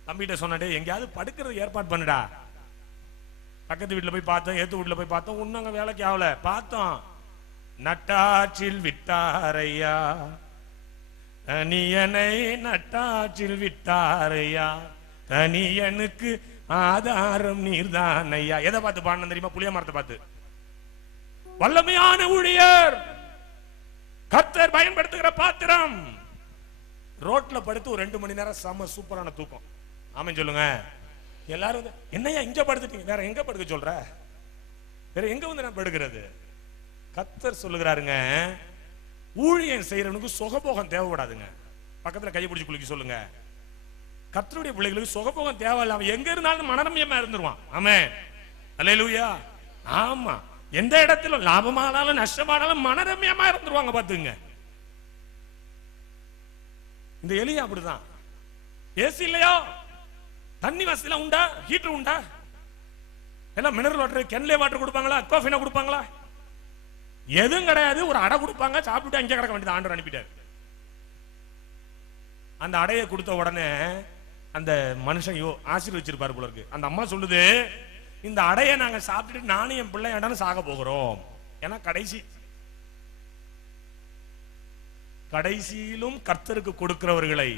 தம்பிகிட்ட சொன்னே, எங்கேயாவது படுக்கிறது ஏற்பாடு பண்ணுடா. பக்கத்து வீட்டுல போய் பார்த்தோம், ஏத்து வீட்டுல போய் பார்த்தோம், ஒன்னாங்க வேலைக்கு ஆகல. பார்த்தோம், நட்டாற்றில் விட்டாரையா தனியனை, நட்டாற்றில் விட்டாரையா தனியனுக்கு ஆதாரம் நீர்தான் ஐயா. எதை பார்த்து பாடணும் தெரியுமா? புளிய மரத்தை பார்த்து. வல்லமையான ஊழியர், கர்த்தர் பயன்படுத்துகிற பாத்திரம். ரோட்ல படுத்து ஒரு 2 மணி நேரம் செம சூப்பரான தூக்கம். ஆமென் சொல்லுங்க. எல்லாரும் என்னையா இங்க படுத்துட்டீங்க, வேற எங்க படுக்க சொல்ற? வேற எங்க வந்து நான் படுக்கிறது? கர்த்தர் சொல்லுகிறாருங்க, ஊழியம் செய்யறவனுக்கு சுகபோகம் தேவைப்படாதுங்க. பக்கத்துல கையை பிடிச்சு குளிக்க சொல்லுங்க. கர்த்தருடைய பிள்ளைகளுக்கு சுகபோகம் தேவையில்லை. அவன் எங்க இருந்தாலும் மனரம்யமா இருந்துருவான். ஆமென், அல்லேலூயா. ஆமா, எந்த இடத்திலும் லாபமானாலும் நஷ்டமானாலும் மனரம்யமா இருந்துருவாங்க. பாத்துங்க, இந்த எலியா அப்படிதான். ஏசி இல்லையா? தண்ணி வசதியில உண்டா? ஹீட்டர் உண்டா? எல்லாம் மினரல் வாட்டர், கென்லே வாட்டர் கொடுப்பாங்களா? அக்வாஃபினா கொடுப்பாங்களா? எதுவும் கிடையாது. ஒரு அடை கொடுப்பாங்க, சாப்பிட்டு அங்கே கிடக்க வேண்டியது. ஆண்டவர் அனுப்பிட்டார். அந்த அடையை கொடுத்த உடனே அந்த மனுஷன் ஆசீர்வச்சிருப்பாரு போல இருக்கு. அந்த அம்மா சொல்லுது, இந்த அடையை நாங்க சாப்பிட்டுட்டு நானும் என் பிள்ளை ஏண்டானு சாக போகிறோம். ஏன்னா கடைசியிலும் கர்த்தருக்கு கொடுக்கிறவர்களை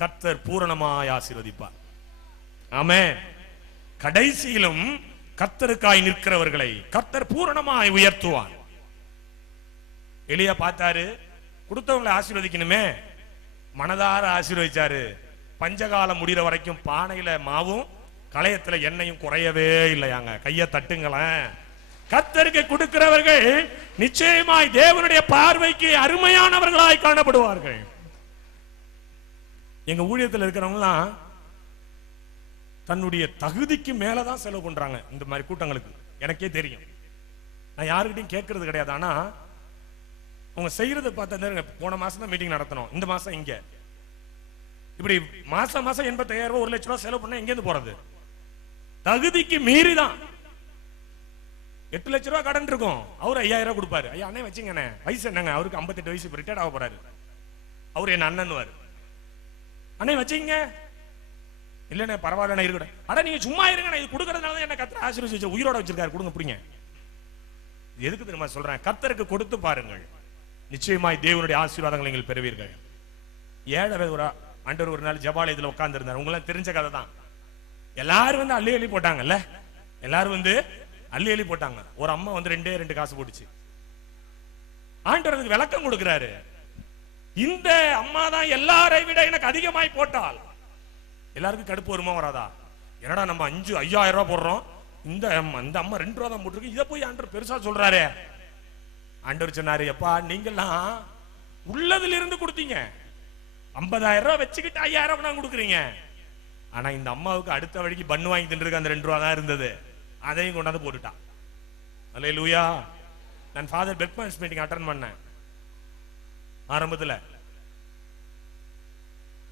கர்த்தர் பூரணமாய் ஆசீர்வதிப்பார். ஆமென். கடைசியிலும் கர்த்தருக்காய் நிற்கிறவர்களை கர்த்தர் பூரணமாய் உயர்த்துவார். எலியா பார்த்தாரு, கொடுத்தவங்களை ஆசீர்வதிக்கணுமே, மனதார ஆசீர்வதிச்சாரு. பஞ்சகாலம் முடிகிற வரைக்கும் பானையில மாவும் களையத்துல எண்ணெயும் குறையவே இல்லையாங்க. கையை தட்டுங்களேன். கர்த்தருக்கு கொடுக்கிறவர்கள் நிச்சயமாய் தேவனுடைய பார்வைக்கு அருமையானவர்களாய் காணப்படுவார்கள். எங்க ஊழியத்தில் இருக்கிறவங்கலாம் தன்னுடைய தகுதிக்கு மேலதான் செலவு பண்றாங்க இந்த மாதிரி கூட்டங்களுக்கு. எனக்கே தெரியும், நான் யாருக்கிட்டையும் கேட்கறது கிடையாது. ஆனா அவங்க செய்யறதை பார்த்தா, போன மாசம் தான் மீட்டிங் நடத்தணும், இந்த மாசம் இங்க இப்படி மாசம் 85,000 ரூபாய் 1 லட்சம் ரூபாய் செலவு பண்ண எங்கேருந்து போறது? தகுதிக்கு மீறிதான். 8 லட்சம் ரூபாய் கடன் இருக்கும், அவரு 5,000 ரூபாய் கொடுப்பாரு. ஐயா அண்ணே வச்சுங்கண்ணே, வயசு என்னங்க? அவருக்கு 58 வயசு, ரிட்டையர்ட் ஆக போறாரு. அவரு என்ன அண்ணன்னுவாரு. அண்ணே வச்சுங்க. இல்லண்ணே பரவாயில்ல இருக்கட்டும். அட நீங்க சும்மா இருங்க, இது கொடுக்கறதுனால என்ன கர்த்தர் ஆசீர்வதிச்சு உயிரோட வச்சிருக்காரு, கொடுங்க பிடிங்க. எதுக்கு தெரியுமா சொல்றேன்? கர்த்தருக்கு கொடுத்து பாருங்கள், நிச்சயமாய் தேவனுடைய ஆசீர்வாதங்களை நீங்கள் பெறுவீர்கள். ஏழை ஒரு ஆண்டவர் ஒரு நாள் ஜபாலயத்தில் உட்கார்ந்து இருந்தார். உங்களுக்கு தெரிஞ்ச கதை தான். எல்லாரும் வந்து அள்ளி அள்ளி போட்டாங்கல்ல, எல்லாரும் வந்து அள்ளி அள்ளி போட்டாங்க. ஒரு அம்மா வந்து 2 காசு போட்டுச்சு. ஆண்டவர் அதுக்கு விளக்கம் கொடுக்கிறாரு. இந்த அம்மா தான் எல்லாரை விட எனக்கு அதிகமாய் போட்டால். எல்லாருக்கும் கடுப்பு வருமா வராதா? என்னடா நம்ம 5,000 ரூபாய் போடுறோம், இந்த அம்மா 2 ரூபா தான் போட்டிருக்கு, இதை போய் ஆண்டவர் பெருசா சொல்றாரு. ஆண்டவர் சொன்னாரு, எப்பா நீங்கெல்லாம் உள்ளதுல இருந்து கொடுத்தீங்க, 50,000 ரூபாய் வச்சுக்கிட்டு 5,000 ரூபாய் கொடுக்குறீங்க. ஆனா இந்த அம்மாவுக்கு அடுத்த வழிக்கு பண்ணு வாங்கி தின்னுருக்கு அந்த 2 ரூபா தான் இருந்தது, அதையும் கொண்டாந்து போட்டுட்டான். அல்லேலூயா. நான் ஃபாதர் பெக்மன்ஸ் மீட்டிங் அட்டெண்ட் பண்ணேன். ஆரம்பத்துல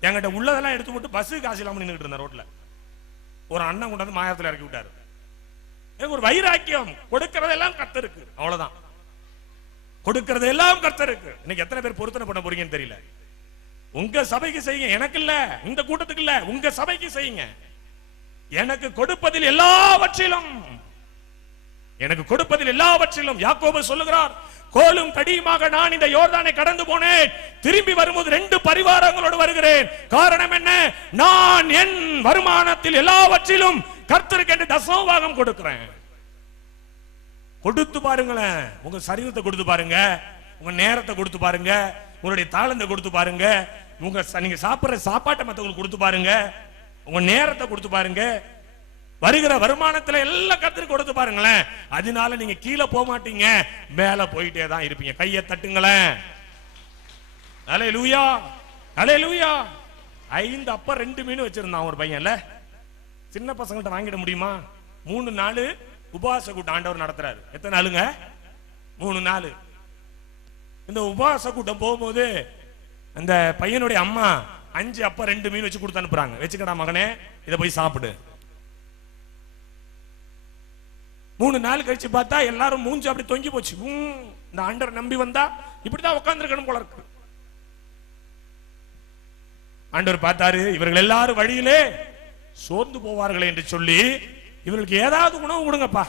என்கிட்ட உள்ளதெல்லாம் எடுத்து போட்டு பஸ்ஸுக்கு காசு இல்லாம நின்றுட்டு இருந்தேன் ரோட்ல. ஒரு அண்ணன் கொண்டாந்து மாயத்துல இறக்கி விட்டாரு. எனக்கு ஒரு வைராக்கியம், கொடுக்கறதெல்லாம் கர்த்தருக்கு, அவ்வளவுதான். கொடுக்கறதெல்லாம் கர்த்தருக்கு. இன்னைக்கு எத்தனை பேர் பொருத்தனை பண்ண போறீங்கன்னு தெரியல. உங்க சபைக்கு செய்யுங்க, எனக்கு இல்ல, இந்த கூட்டத்துக்கு இல்ல, உங்க சபைக்கு செய்யுங்க. எனக்கு கொடுப்பதில் எல்லாவற்றிலும் எனக்கு கொடுப்பதில் எல்லாவற்றிலும் யாக்கோபு சொல்லுகிறார், கோலும் தடியுமாக நான் இந்த யோர்தானை கடந்து போனேன், திரும்பி வரும்போது 2 பரிவாரங்களோடு வருகிறேன். காரணம் என்ன? நான் என் வருமானத்தில் எல்லாவற்றிலும் கர்த்தருக்கு என்று தசமபாகம் கொடுக்கிறேன். கொடுத்து பாருங்களேன். உங்க சரீரத்தை கொடுத்து பாருங்க, உங்க நேரத்தை கொடுத்து பாருங்க, உங்களுடைய தாளந்தை கொடுத்து பாருங்க, நீங்க சாப்பிடுற சாப்பாட்டை மத்தவங்களுக்கு கொடுத்து பாருங்க, உங்க நேரத்தை கொடுத்து பாருங்க, வருகிற வருமானத்துல எல்லாம் கர்த்தருக்கு கொடுத்து பாருங்களேன். அதனால நீங்க கீழே போக மாட்டீங்க, மேல போயிட்டே தான் இருப்பீங்க. கையை தட்டுங்களேன். அல்லேலூயா, அல்லேலூயா. 5 அப்ப 2 மீன் வச்சிருந்தான் ஒரு பையன்ல. சின்ன பசங்கள்ட்ட வாங்கிட முடியுமா? 3 நாள் உபவாச கூட்டம் ஆண்டவர் நடத்துறாரு. எத்தனை நாளுங்க? 3 நாள். இந்த உபவாச கூட்டம் போகும்போது அந்த பையனுடைய அம்மா 5 அப்ப 2 மீன் வச்சு கொடுத்து அனுப்புறாங்க. வச்சுக்கடா மகனே, இதை போய் சாப்பிடு. 3 நாள் கழிச்சு பார்த்தா எல்லாரும் மூஞ்சி அப்படி தொங்கி போச்சு. இந்த ஆண்டவர் நம்பி வந்தா இப்படிதான் உட்கார்ந்துருக்கணும் போல இருக்கு. ஆண்டவர் பார்த்தாரு, இவர்கள் எல்லாரும் வழியிலே சோர்ந்து போவார்களே என்று சொல்லி இவர்களுக்கு ஏதாவது உணவு கொடுங்கப்பா.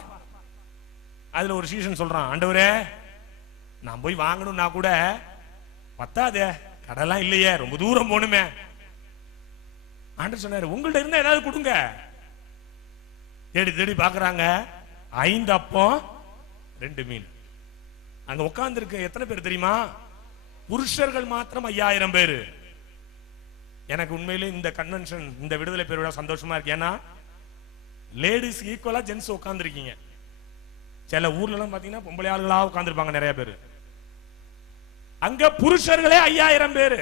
அதுல ஒரு சீசன் சொல்றான், ஆண்டவரே நான் போய் வாங்கணும்னா கூட பத்தாதே, கடலாம் இல்லையே, ரொம்ப தூரம் போகணுமே. ஆண்டவர் சொன்னாரு, உங்கள்ட்ட இருந்தா ஏதாவது கொடுங்க. தேடி தேடி பாக்குறாங்க, 5 அப்பம் 2 மீன். அங்க உட்கார்ந்து இருக்க எத்தனை பேர் தெரியுமா? புருஷர்கள் மாத்திரம் 5000 பேரு. எனக்கு உண்மையிலே இந்த கன்வென்ஷன், இந்த விடுதலை பெருவிழா சந்தோஷமா இருக்கு. ஏன்னா லேடிஸ் ஈக்குவலா ஜென்ஸ் உட்கார்ந்து இருக்கீங்க. சில ஊர்ல எல்லாம் பாத்தீங்கன்னா பொம்பளை ஆளுகளா உட்கார்ந்துருப்பாங்க நிறைய பேரு. அங்க புருஷர்களே 5000 பேரு.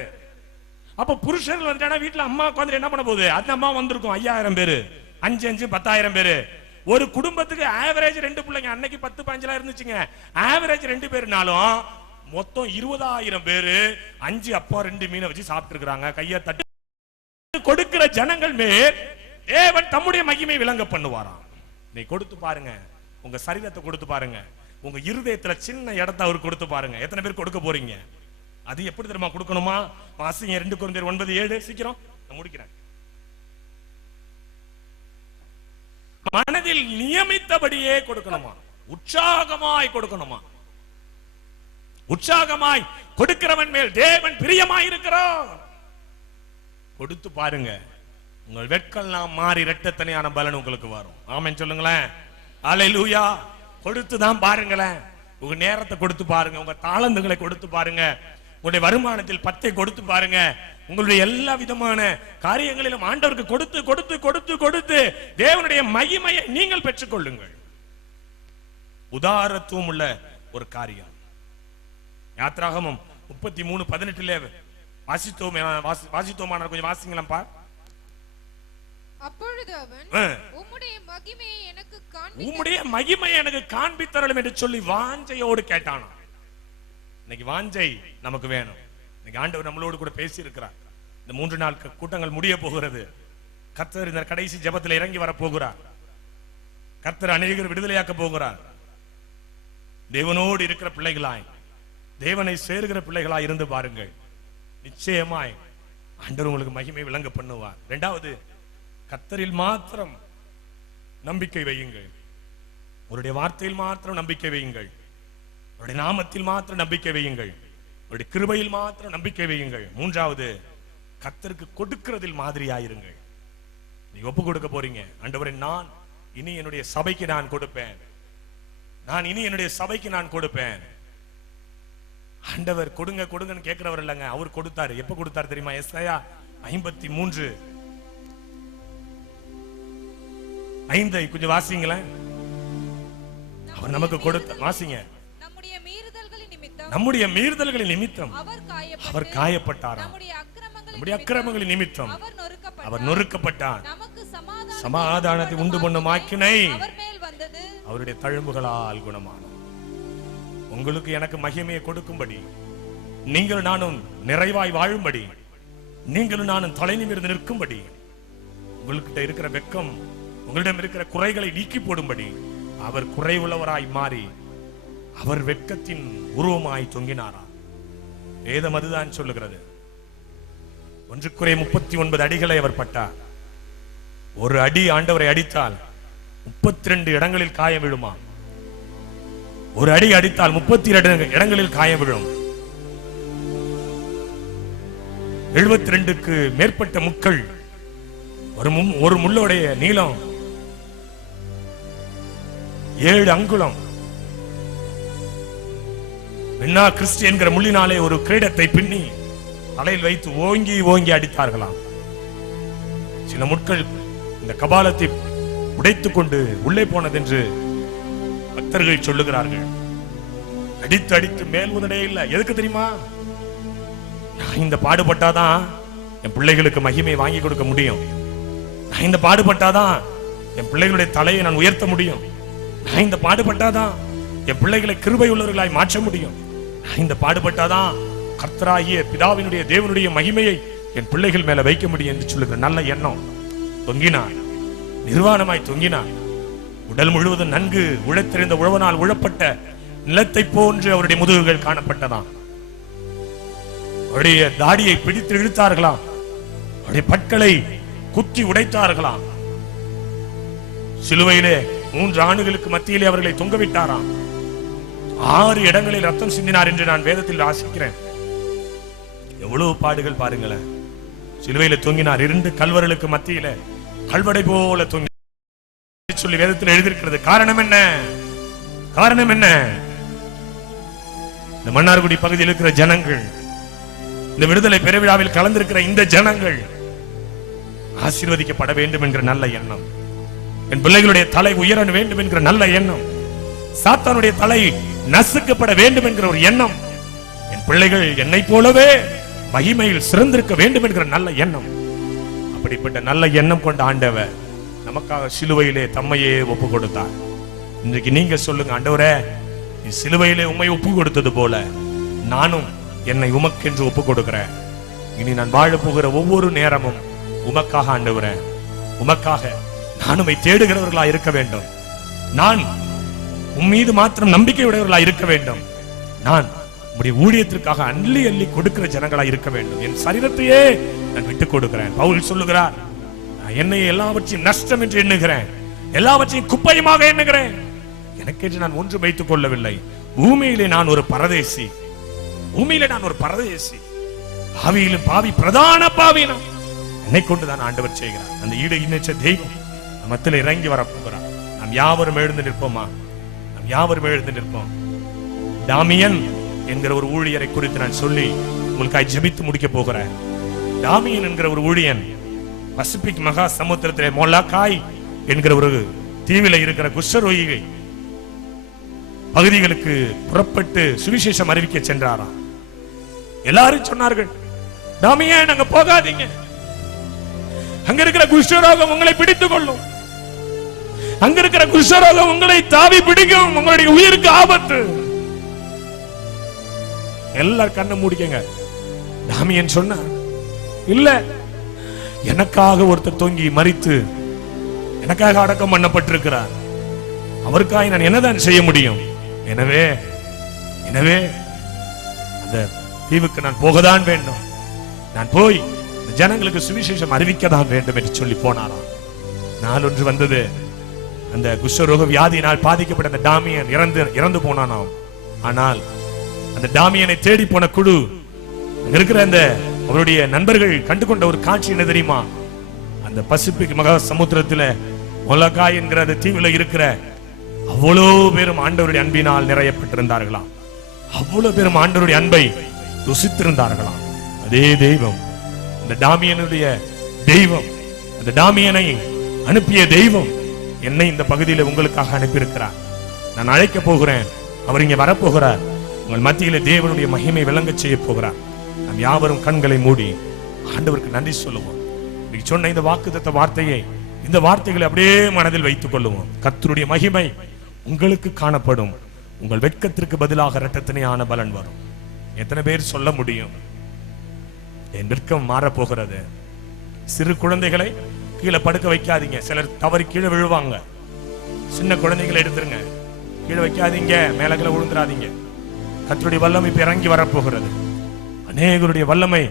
அப்ப புருஷர்கள் வந்துட்டானா வீட்டுல அம்மா உட்கார்ந்து என்ன பண்ண போகுது? அந்த அம்மா வந்திருக்கும் 5000 பேரு, 5 10,000 பேரு. ஒரு குடும்பத்துக்கு ஆவரேஜ் 2 பிள்ளைங்க. அன்னைக்கு 10-15 இருந்துச்சுங்க. ஆவரேஜ் 2 பேருனாலும் மொத்தம் 20,000 பேரு 5 அப்பா 2 மீனை வச்சு சாப்பிட்டு இருக்காங்க. கையை தட்டு கொடுக்கிற ஜனங்கள் மேல் தேவன் தம்முடைய மகிமை விளங்க பண்ணுவாராம். நீ கொடுத்து பாருங்க, உங்க சரீரத்தை கொடுத்து பாருங்க, உங்க இருதயத்துல சின்ன இடத்தை அவர் கொடுத்து பாருங்க. எத்தனை பேர் கொடுக்க போறீங்க? அது எப்படி தெரியுமா கொடுக்கணுமா? வாசிங்க 2 கொரிந்தியர் 9:7. சீக்கிரம் நான் முடிக்கிறேன். மனதில் நியமித்தபடியே கொடுக்கணுமா? உற்சாகமாய் கொடுக்கணுமா? உற்சாகமாய் கொடுக்கிறவன் மேல் தேவன் பிரியமாய் இருக்கிறார். கொடுத்து பாருங்க, உங்கள் வெட்கெல்லாம் மாறி இரட்டத்தனையான பலன் உங்களுக்கு வரும். ஆமென் சொல்லுங்களேன். அல்லேலூயா. கொடுத்து தான் பாருங்களேன். உங்க நேரத்தை கொடுத்து பாருங்க, உங்க தாளந்துகளை கொடுத்து பாருங்க, உங்களுடைய வருமானத்தில் 10 கொடுத்து பாருங்க. உங்களுடைய எல்லா விதமான காரியங்களிலும் ஆண்டவருக்கு கொடுத்து கொடுத்து கொடுத்து கொடுத்து தேவனுடைய மகிமையை நீங்கள் பெற்றுக் கொள்ளுங்கள். உதாரத்துவம் உள்ள ஒரு காரியம். யாத்ராகமம் 33:18 வாசித்தோமான கொஞ்சம் வாசிங்களா. அப்பொழுது அவன், உம்முடைய மகிமையை எனக்கு காண்பித்தரலும் என்று சொல்லி வாஞ்சையோடு கேட்டானா. இன்னைக்கு வாஞ்சை நமக்கு வேணும். இன்னைக்கு ஆண்டவர் நம்மளோடு கூட பேசி இருக்கிறார். இந்த 3 நாள் கூட்டங்கள் முடிய போகிறது. கர்த்தர் இந்த கடைசி ஜெபத்தில் இறங்கி வர போகிறார். கர்த்தர் அநேகர் விடுதலையாக்க போகிறார். தேவனோடு இருக்கிற பிள்ளைகளாய், தேவனை சேருகிற பிள்ளைகளாய் இருந்து பாருங்கள். நிச்சயமாய் ஆண்டவர் உங்களுக்கு மகிமை விளங்க பண்ணுவார். 2வது, கர்த்தரில் மாத்திரம் நம்பிக்கை வையுங்கள். அவருடைய வார்த்தையில் மாத்திரம் நம்பிக்கை வையுங்கள். அவருடைய நாமத்தில் மாத்திரம் நம்பிக்கை வையுங்கள். அவருடைய கிருபையில் மாத்திரம் நம்பிக்கை வையுங்கள். 3வது, கர்த்தருக்கு கொடுக்கிறதில் மாதிரியாயிருங்கள். நீ ஒப்பு கொடுக்க போறீங்க. ஆண்டவரே, நான் இனி என்னுடைய சபைக்கு நான் கொடுப்பேன், நான் இனி என்னுடைய சபைக்கு நான் கொடுப்பேன். ஆண்டவர் கொடுங்க கொடுங்கன்னு கேட்கிறவர் இல்லைங்க, அவர் கொடுத்தாரு. எப்ப கொடுத்தாரு தெரியுமா? எஸ்ஐயா 53:5 கொஞ்சம் வாசிங்களேன். அவர் நமக்கு கொடுத்த வாசிங்க. நம்முடைய மீறுதல்களின் நிமித்தம் அவர் காயப்பட்டார், நம்முடைய அக்கிரமங்களின் நிமித்தம் அவர் நொறுக்கப்பட்டார். சமாதானத்தை உண்டு பண்ணும் ஆக்கினை அவருடைய தழும்புகளால் குணமானார். உங்களுக்கு எனக்கு மகிமையை கொடுக்கும்படி, நீங்களும் நானும் நிறைவாய் வாழும்படி, நீங்களும் நானும் தலை நிமிர்ந்து நிற்கும்படி, உங்கள்கிட்ட இருக்கிற வெட்கம், உங்களிடம் இருக்கிற குறைகளை நீக்கி போடும்படி அவர் குறைவுள்ளவராய் மாறி அவர் வெட்கத்தின் உருவமாய் தொங்கினாராம். வேதம் அதுதான் சொல்லுகிறது. 1 அடிகளை அவர் பட்டார். ஒரு அடி ஆண்டவரை அடித்தால் 32 இடங்களில் காயம் விழுமா. ஒரு அடி அடித்தால் 32 இடங்களில் காயம் விழும். 72க்கு மேற்பட்ட முட்கள். ஒரு முள்ளோடைய நீளம் 7 அங்குலம். விண்ணா கிறிஸ்து என்கிற முள்ளினாலே ஒரு கிரீடத்தை பின்னி தலையில் வைத்து ஓங்கி ஓங்கி அடித்தார்களாம். சில முட்கள் இந்த கபாலத்தை உடைத்துக் கொண்டு உள்ளே போனது என்று பக்தர்கள் சொல்லுகிறார்கள். அடித்து அடித்து மேல் முதலே இல்லை. எதுக்கு தெரியுமா? நான் இந்த பாடுபட்டாதான் என் பிள்ளைகளுக்கு மகிமை வாங்கி கொடுக்க முடியும். நான் இந்த பாடுபட்டாதான் என் பிள்ளைகளுடைய தலையை நான் உயர்த்த முடியும். நான் இந்த பாடுபட்டாதான் என் பிள்ளைகளை கிருபை உள்ளவர்களாய் மாற்ற முடியும். நான் இந்த பாடுபட்டாதான் கர்த்தராகிய பிதாவினுடைய தேவனுடைய மகிமையை என் பிள்ளைகள் மேல வைக்க முடியும் என்று சொல்லுகிற நல்ல எண்ணம் தொங்கினார். நிர்வாணமாய் தொங்கினார். உடல் முழுவதும் நன்கு உழைத்தெறிந்த உழவனால் உழப்பட்ட நிலத்தை போன்று அவருடைய முதுகுகள் காணப்பட்டதாம். அவருடைய தாடியை பிடித்து இழுத்தார்களாம். அவருடைய பற்களை குத்தி உடைத்தார்களாம். சிலுவையிலே 3 ஆண்டுகளுக்கு மத்தியிலே அவர்களை தொங்கவிட்டாராம். 6 இடங்களில் ரத்தம் சிந்தினார் என்று நான் வேதத்தில் வாசிக்கிறேன். எவ்வளவு பாடுகள் பாருங்களேன். சிலுவையில தொங்கினார். 2 கல்வர்களுக்கு மத்தியில கல்வடை போல தொங்கி சொல்லி வேதத்தில் எழுதியிருக்கிறது. காரணம் என்ன? காரணம் என்ன? இந்த மன்னார்குடி பகுதியில் இருக்கிற ஜனங்கள், இந்த விடுதலை பெருவிழாவில் கலந்திருக்கிற இந்த ஜனங்கள் ஆசீர்வதிக்கப்பட வேண்டும் என்கிற நல்ல எண்ணம், என் பிள்ளைகளுடைய தலை உயர வேண்டும் என்கிற நல்ல எண்ணம், சாத்தானுடைய தலை நசுக்கப்பட வேண்டும் என்கிற ஒரு எண்ணம், என் பிள்ளைகள் என்னை போலவே மகிமையில் சிறந்திருக்க வேண்டும் என்கிற நல்ல எண்ணம். அப்படிப்பட்ட நல்ல எண்ணம் கொண்ட ஆண்டவர் நமக்காக சிலுவையிலே தம்மையே ஒப்பு கொடுத்தார். இன்றைக்கு நீங்க சொல்லுங்க, ஆண்டவரே, நீ சிலுவையிலே உம்மை ஒப்பு கொடுத்தது போல நானும் என்னை உமக்கென்று ஒப்பு கொடுக்கிறேன். இனி நான் வாழ போகிற ஒவ்வொரு நேரமும் உமக்காக ஆண்டவரே, உமக்காக நான் உம்மை தேடுகிறவர்களா இருக்க வேண்டும். நான் உம் மீது மாத்திரம் நம்பிக்கை உடையவர்களா இருக்க வேண்டும். நான் உம்முடைய ஊழியத்திற்காக அள்ளி அள்ளி கொடுக்கிற ஜனங்களா இருக்க வேண்டும். என் சரீரத்தையே நான் விட்டுக் கொடுக்கிறேன். பவுல் சொல்லுகிறார், என்னை எல்லாவற்றையும் நஷ்டம் என்று எண்ணுகிறேன், எல்லாவற்றையும் குப்பையுமாக எண்ணுகிறேன். எனக்கென்று நான் ஒன்று வைத்துக் கொள்ளவில்லை. பூமியிலே நான் ஒரு பரதேசி, பூமியிலே நான் ஒரு பரதேசி, பாவியிலும் பாவி, பிரதான பாவி. என்னை கொண்டுதான் ஆண்டவர் செய்கிறார். அந்த ஈடு இணைச்ச தெய்வம் மத்தியில் இறங்கி வரப்போகிறார். நாம் யாவரும் எழுந்து நிற்போமா? நாம் யாவரும் எழுந்து நிற்போம். டாமியன் என்கிற ஒரு ஊழியரை குறித்து நான் சொல்லி உங்களுக்காக ஜெபித்து முடிக்க போகிறேன். டாமியன் என்கிற ஒரு ஊழியன் பசிபிக் மகா சமுத்திரத்திலே மொலாக்காய் என்கிற ஒரு தீவில இருக்கிற குஷ்டரோகி பகுதிகளுக்கு புறப்பட்டு சுவிசேஷம் அறிவிக்க சென்றாராம். எல்லாரும் சொன்னார்கள், டாமியன் அங்க போகாதீங்க, அங்க இருக்கிற குஷ்டரோகம் உங்களை பிடித்துக் கொள்ளும், அங்க இருக்கிற குஷ்டரோகம் உங்களை தாவி பிடிக்கும், உங்களுடைய உயிருக்கு ஆபத்து. எல்லாரும் கண்ணை மூடிக்கங்க. டாமியன் சொன்ன, இல்ல, எனக்காக ஒருத்தர் தொங்கி மரித்து எனக்காக அடக்கம் பண்ணப்பட்டிருக்கிறார், அவருக்காக நான் என்னதான் செய்ய முடியும்? எனவே எனவே அந்த தீவுக்கு நான் போகத்தான் வேண்டும், நான் போய் ஜனங்களுக்கு சுவிசேஷம் அறிவிக்கத்தான் வேண்டும் என்று சொல்லி போனாராம். நாள் ஒன்று வந்தது. அந்த குஷ்டரோக வியாதியினால் பாதிக்கப்பட்ட அந்த டாமியன் இறந்து போனானாம். ஆனால் அந்த டாமியனை தேடி போன குழு, அங்க இருக்கிற அந்த அவருடைய நண்பர்கள் கண்டுகொண்ட ஒரு காட்சி என்ன தெரியுமா? அந்த பசிபிக் மகா சமுத்திரத்துல மொலக்காய் என்கிற அந்த தீவுல இருக்கிற அவ்வளவு பேரும் ஆண்டவருடைய அன்பினால் நிறையப்பட்டிருந்தார்களாம். அவ்வளவு பேரும் ஆண்டவருடைய அன்பை ருசித்திருந்தார்களாம். அதே தெய்வம், அந்த டாமியனுடைய தெய்வம், அந்த டாமியனை அனுப்பிய தெய்வம் என்னை இந்த பகுதியில உங்களுக்காக அனுப்பியிருக்கிறார். நான் அழைக்க போகிறேன். அவர் இங்க வரப்போகிறார். உங்கள் மத்தியில தேவனுடைய மகிமை விளங்க செய்ய போகிறார். நாம் யாவரும் கண்களை மூடி ஆண்டவருக்கு நன்றி சொல்லுவோம். இன்னைக்கு சொன்ன இந்த வாக்குத்தத்த வார்த்தையை, இந்த வார்த்தைகளை அப்படியே மனதில் வைத்துக் கொள்ளுவோம். கர்த்தருடைய மகிமை உங்களுக்கு காணப்படும். உங்கள் வெட்கத்திற்கு பதிலாக இரட்டத்தனையான பலன் வரும். எத்தனை பேர் சொல்ல முடியும், என் வெட்கம் மாறப்போகிறது? சிறு குழந்தைகளை கீழே படுக்க வைக்காதீங்க. சிலர் தவறி கீழே விழுவாங்க. சின்ன குழந்தைகளை எடுத்துருங்க, கீழே வைக்காதீங்க, மேல கீழே விழுந்துடாதீங்க. கர்த்தருடைய வல்லமை இப்ப இறங்கி வரப்போகிறது. அநேகருடைய வல்லமை,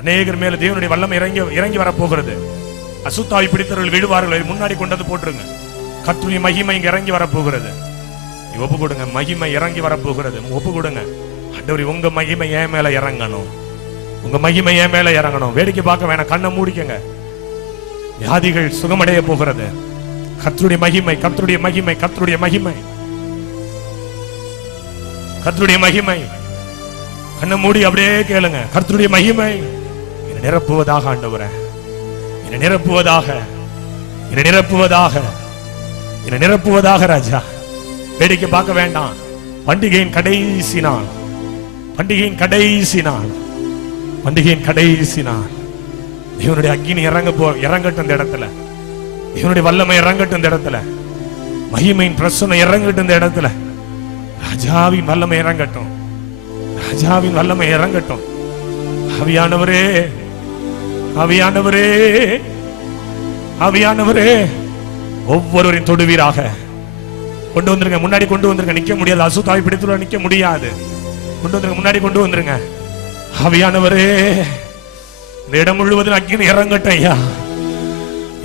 அநேகர் மேல தேவனுடைய வல்லமை இறங்கி வரப்போகிறது. அசுத்தாவி பிடித்தவர்கள் விழுவார்கள், முன்னாடி கொண்டது போட்டுருங்க. கர்த்தருடைய மகிமை இங்க இறங்கி வரப்போகிறது. ஒப்பு கொடுங்க. மகிமை இறங்கி வரப்போகிறது. ஒப்பு கொடுங்க. ஆண்டவரே, உங்க மகிமை என் மேல இறங்கணும். உங்க மகிமை என் மேல இறங்கணும். வேடிக்கை பார்க்க வேணாம், கண்ணை மூடிக்கங்க. வியாதிகள் சுகமடைய போகிறது. கர்த்தருடைய மகிமை, கர்த்தருடைய மகிமை, கர்த்தருடைய மகிமை, கர்த்தருடைய மகிமை. கண்ணை மூடி அப்படியே கேளுங்க. கர்த்தருடைய மகிமை என்னை நிரப்புவதாக ஆண்டவரே, என்னை நிரப்புவதாக, என்னை நிரப்புவதாக, என்னை நிரப்புவதாக ராஜா. வேடிக்கை பார்க்க வேண்டாம். பண்டிகையின் கடைசி நாள், பண்டிகையின் கடைசி நாள், பண்டிகையின் கடைசி நாள். தேவனுடைய அக்கினி இறங்கட்டும் இந்த இடத்துல. தேவனுடைய வல்லமை இறங்கட்டும் இந்த இடத்துல. மகிமையின் பிரசன்னம் இறங்கட்டும் இந்த இடத்துல. ராஜாவின் வல்லமை இறங்கட்டும், ராஜாவின் வல்லமை இறங்கட்டும். ஆவியானவரே, ஆவியானவரே, ஆவியானவரே, ஒவ்வொருவரையும் தொடுவீராக. கொண்டு வந்துருங்க, முன்னாடி கொண்டு வந்துருங்க. நிக்க முடியாது, அசுத்தாவி பிடித்து நிக்க முடியாது. கொண்டு வந்துருங்க, முன்னாடி கொண்டு வந்துருங்க. ஆவியானவரே, இந்த இடம் முழுவதும் அக்கினி இறங்கட்டும் ஐயா.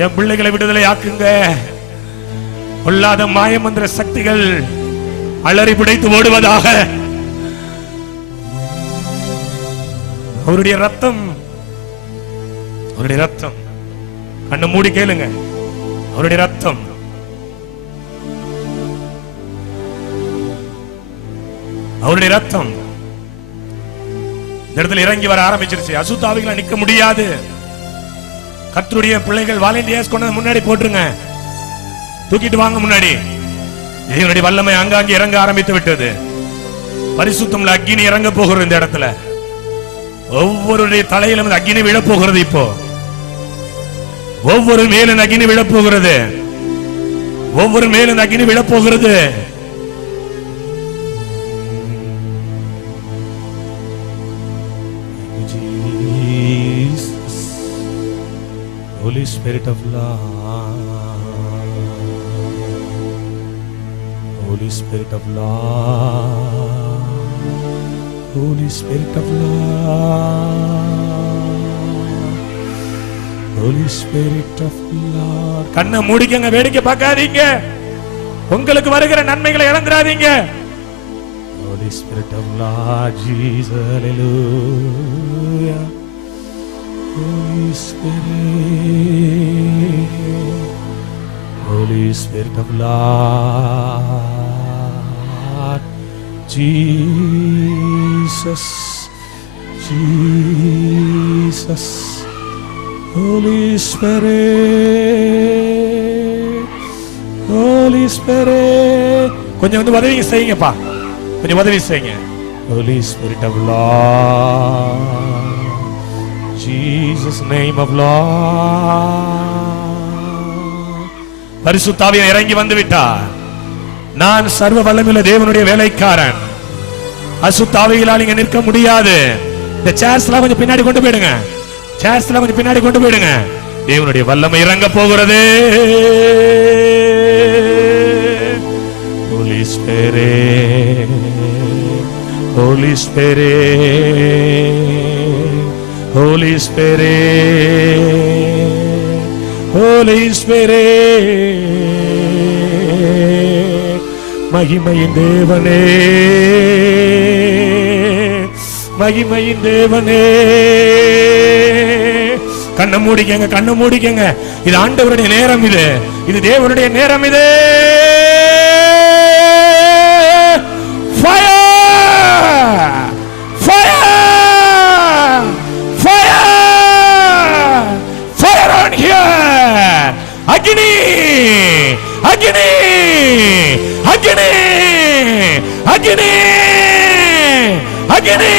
என் பிள்ளைகளை விடுதலை ஆக்குங்க. கொள்ளாத மாயமந்திர சக்திகள் அலறி பிடித்து ஓடுவதாக. அவருடைய ரத்தம், அவருடைய ரத்தம். கண்ணை மூடி கேளுங்க. அவருடைய ரத்தம், அவருடைய ரத்தம் இந்த இடத்துல இறங்கி வர ஆரம்பிச்சிருச்சு. அசுத்தாவிகளை நிக்க முடியாது. கர்த்தருடைய பிள்ளைகள் வாலண்டியர்ஸ் கொண்டு முன்னாடி போட்டுருங்க, தூக்கிட்டு வாங்க முன்னாடி. தேவனுடைய வல்லமை அங்காங்கே இறங்க ஆரம்பித்து விட்டது. பரிசுத்தம்ல அக்கினி இறங்க போகிறது இந்த இடத்துல. ஒவ்வொருடைய தலையிலும் அக்கினி விழ போகிறது. இப்போ ஒவ்வொரு மேலும் அக்கினி விழ போகிறது. ஒவ்வொரு மேலும் அக்கினி விழ போகிறது. Holy Spirit of love, Holy Spirit of love, Holy Spirit of love, Holy Spirit of love. கண்ணை மூடிக்கங்க, வேடிக்கை பார்க்காதீங்க. உங்களுக்கு வருகிற நன்மைகளை இழந்துடாதீங்க. Holy Spirit of love, Jesus, hallelujah. Holy Spirit, Holy Spirit of Lord, Jesus, Jesus, Holy Spirit, Holy Spirit. கொஞ்சம் வந்து உதவி செய்யுங்கப்பா, கொஞ்சம் உதவி செய்யுங்க. Holy Spirit of Lord, Jesus name of Lord. பரிசுத்த ஆவியானவர் இறங்கி வந்து விட்டார். நான் சர்வ வல்லமையுள்ள தேவனுடைய வேலைக்காரன். அசுத்த ஆவிகளால் இங்க நிற்க முடியாது. இந்த சேர்ஸ்லாம் கொஞ்சம் பின்னாடி கொண்டு போயிடுங்க. சேர்ஸ்லாம் கொஞ்சம் பின்னாடி கொண்டு போயிடுங்க. தேவனுடைய வல்லமை இறங்க போகிறது. Holy Spirit, Holy Spirit, Holy Spirit, Holy Spirit. மகிமையின் தேவனே, மகிமையின் தேவனே. கண்ணை மூடிக்கங்க, கண்ணை மூடிக்கங்க. இது ஆண்டவருடைய நேரம், இது இது தேவனுடைய நேரம். இது ஃபயர், ஃபயர், அக்னி, அக்னி, அக்னி, அக்னி, அக்னி,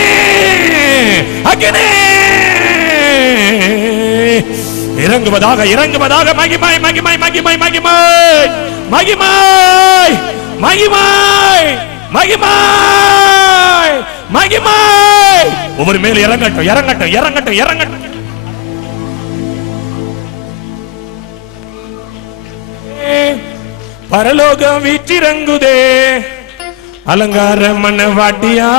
அக்னி. இறங்குவதாக, இறங்குவதாக. மகிமை, மகிமை, மகிமை, மகிமை, மகிமை, மகிமை, மகிமை, மகிமை. ஒவ்வொரு மேல இறங்கட்டும், இறங்கட்டும், இறங்கட்டும், இறங்கட்டும். பரலோகம் வீற்றிறங்குதே, அலங்கார மனவாட்டியா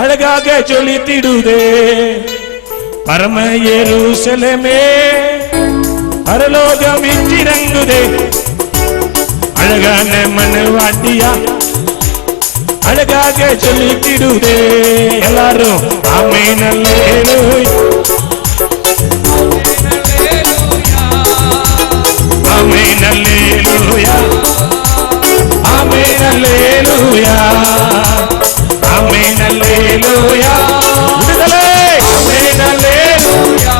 அழகாக ஜொலித்திடுதே. பரம எருசலேமே, பரலோகம் வீற்றிறங்குதே, அழகான மனவாட்டியா அழகாக சொல்லிக்கிடுதே. எல்லாரும் ஆமென் அல்லேலூயா ஆமென் அல்லேலூயா ஆமென் அல்லேலூயா ஆமென் அல்லேலூயா. விடுதலை. ஆமென் அல்லேலூயா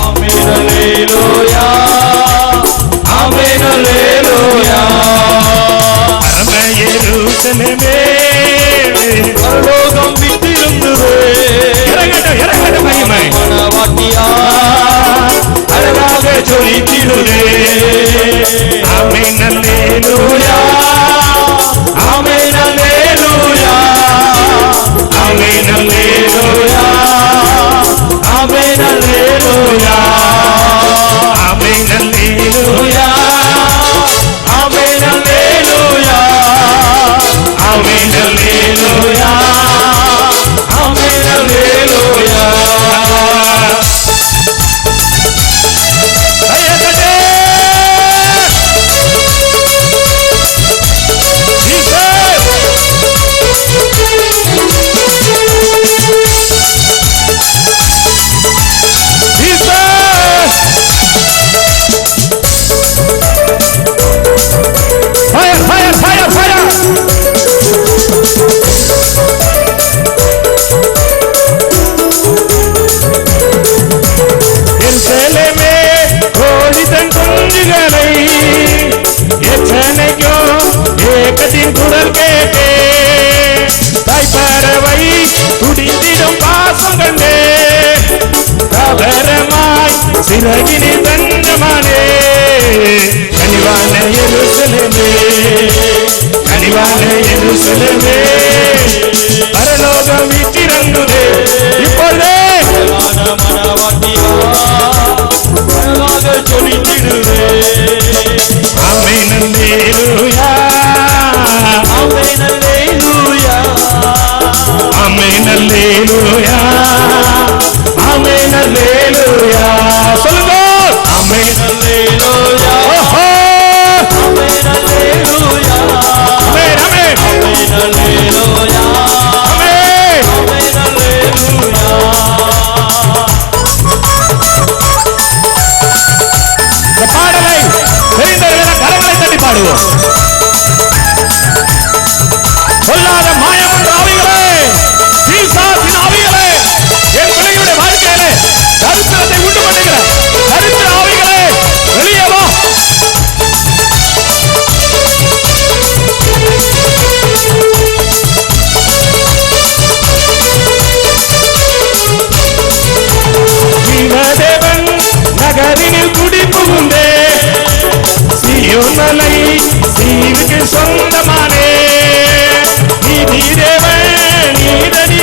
ஆமென் அல்லேலூயா ஆமென் அல்லேலூயா. பரம எருசலேமே பரலோகம் விட்டிருந்தது. இறங்கட்டும் இறங்கட்டும் மகிமை. மனவாட்டியா அழகாக சொல்லித்திடுதே. ஆமென் அல்லேலூயா ஆமென் அல்லேலூயா ஆமென் அல்லேலூயா ஆமென் அல்லேலூயா ஆமென் அல்லேலூயா ஆமென் அல்லேலூயா ஆமென் அல்லேலூயா ஆமென் அல்லேலூயா. குரல் கேட்டே தாய்ப்பறவை துடித்திடும் பாசம் கண்டே கபரமாய் சிறகினி தஞ்சமானே. கனிவான எருசலேமே கனிவான எருசலேமே பரலோகம் வீட்டிறங்குதே. இப்பொழுதே சொல்லிடுதே. ஆமென் அல்லேலூயா ஆமென் அல்லேலூயா ஆமென் அல்லேலூயா ஆமென் அல்லேலூயா. சொல்லுங்க. ஆமென் அல்லேலூயா ஆமென் அல்லேலூயா ஆமென் ஆமென் ஆமென் அல்லேலூயா ஆமென் ஆமென் அல்லேலூயா. இந்த பாடலை தெரிந்தவர்கள் கரங்களை தட்டி பாடுவோம். சொல்லாத மாயமன்ற ஆவிகளே பிசாசின் ஆவிகளே என் பிள்ளைகளுடைய வாழ்க்கையிலே தரித்திரத்தை உண்டு பண்ணுகிற தரித்திர ஆவிகளே வெளியே வா. தேவன் நகரினில் குடி புகுந்தே சீயோன் மலை சீருக்கு சொந்தமானே. நீதி தேவன் நீதடி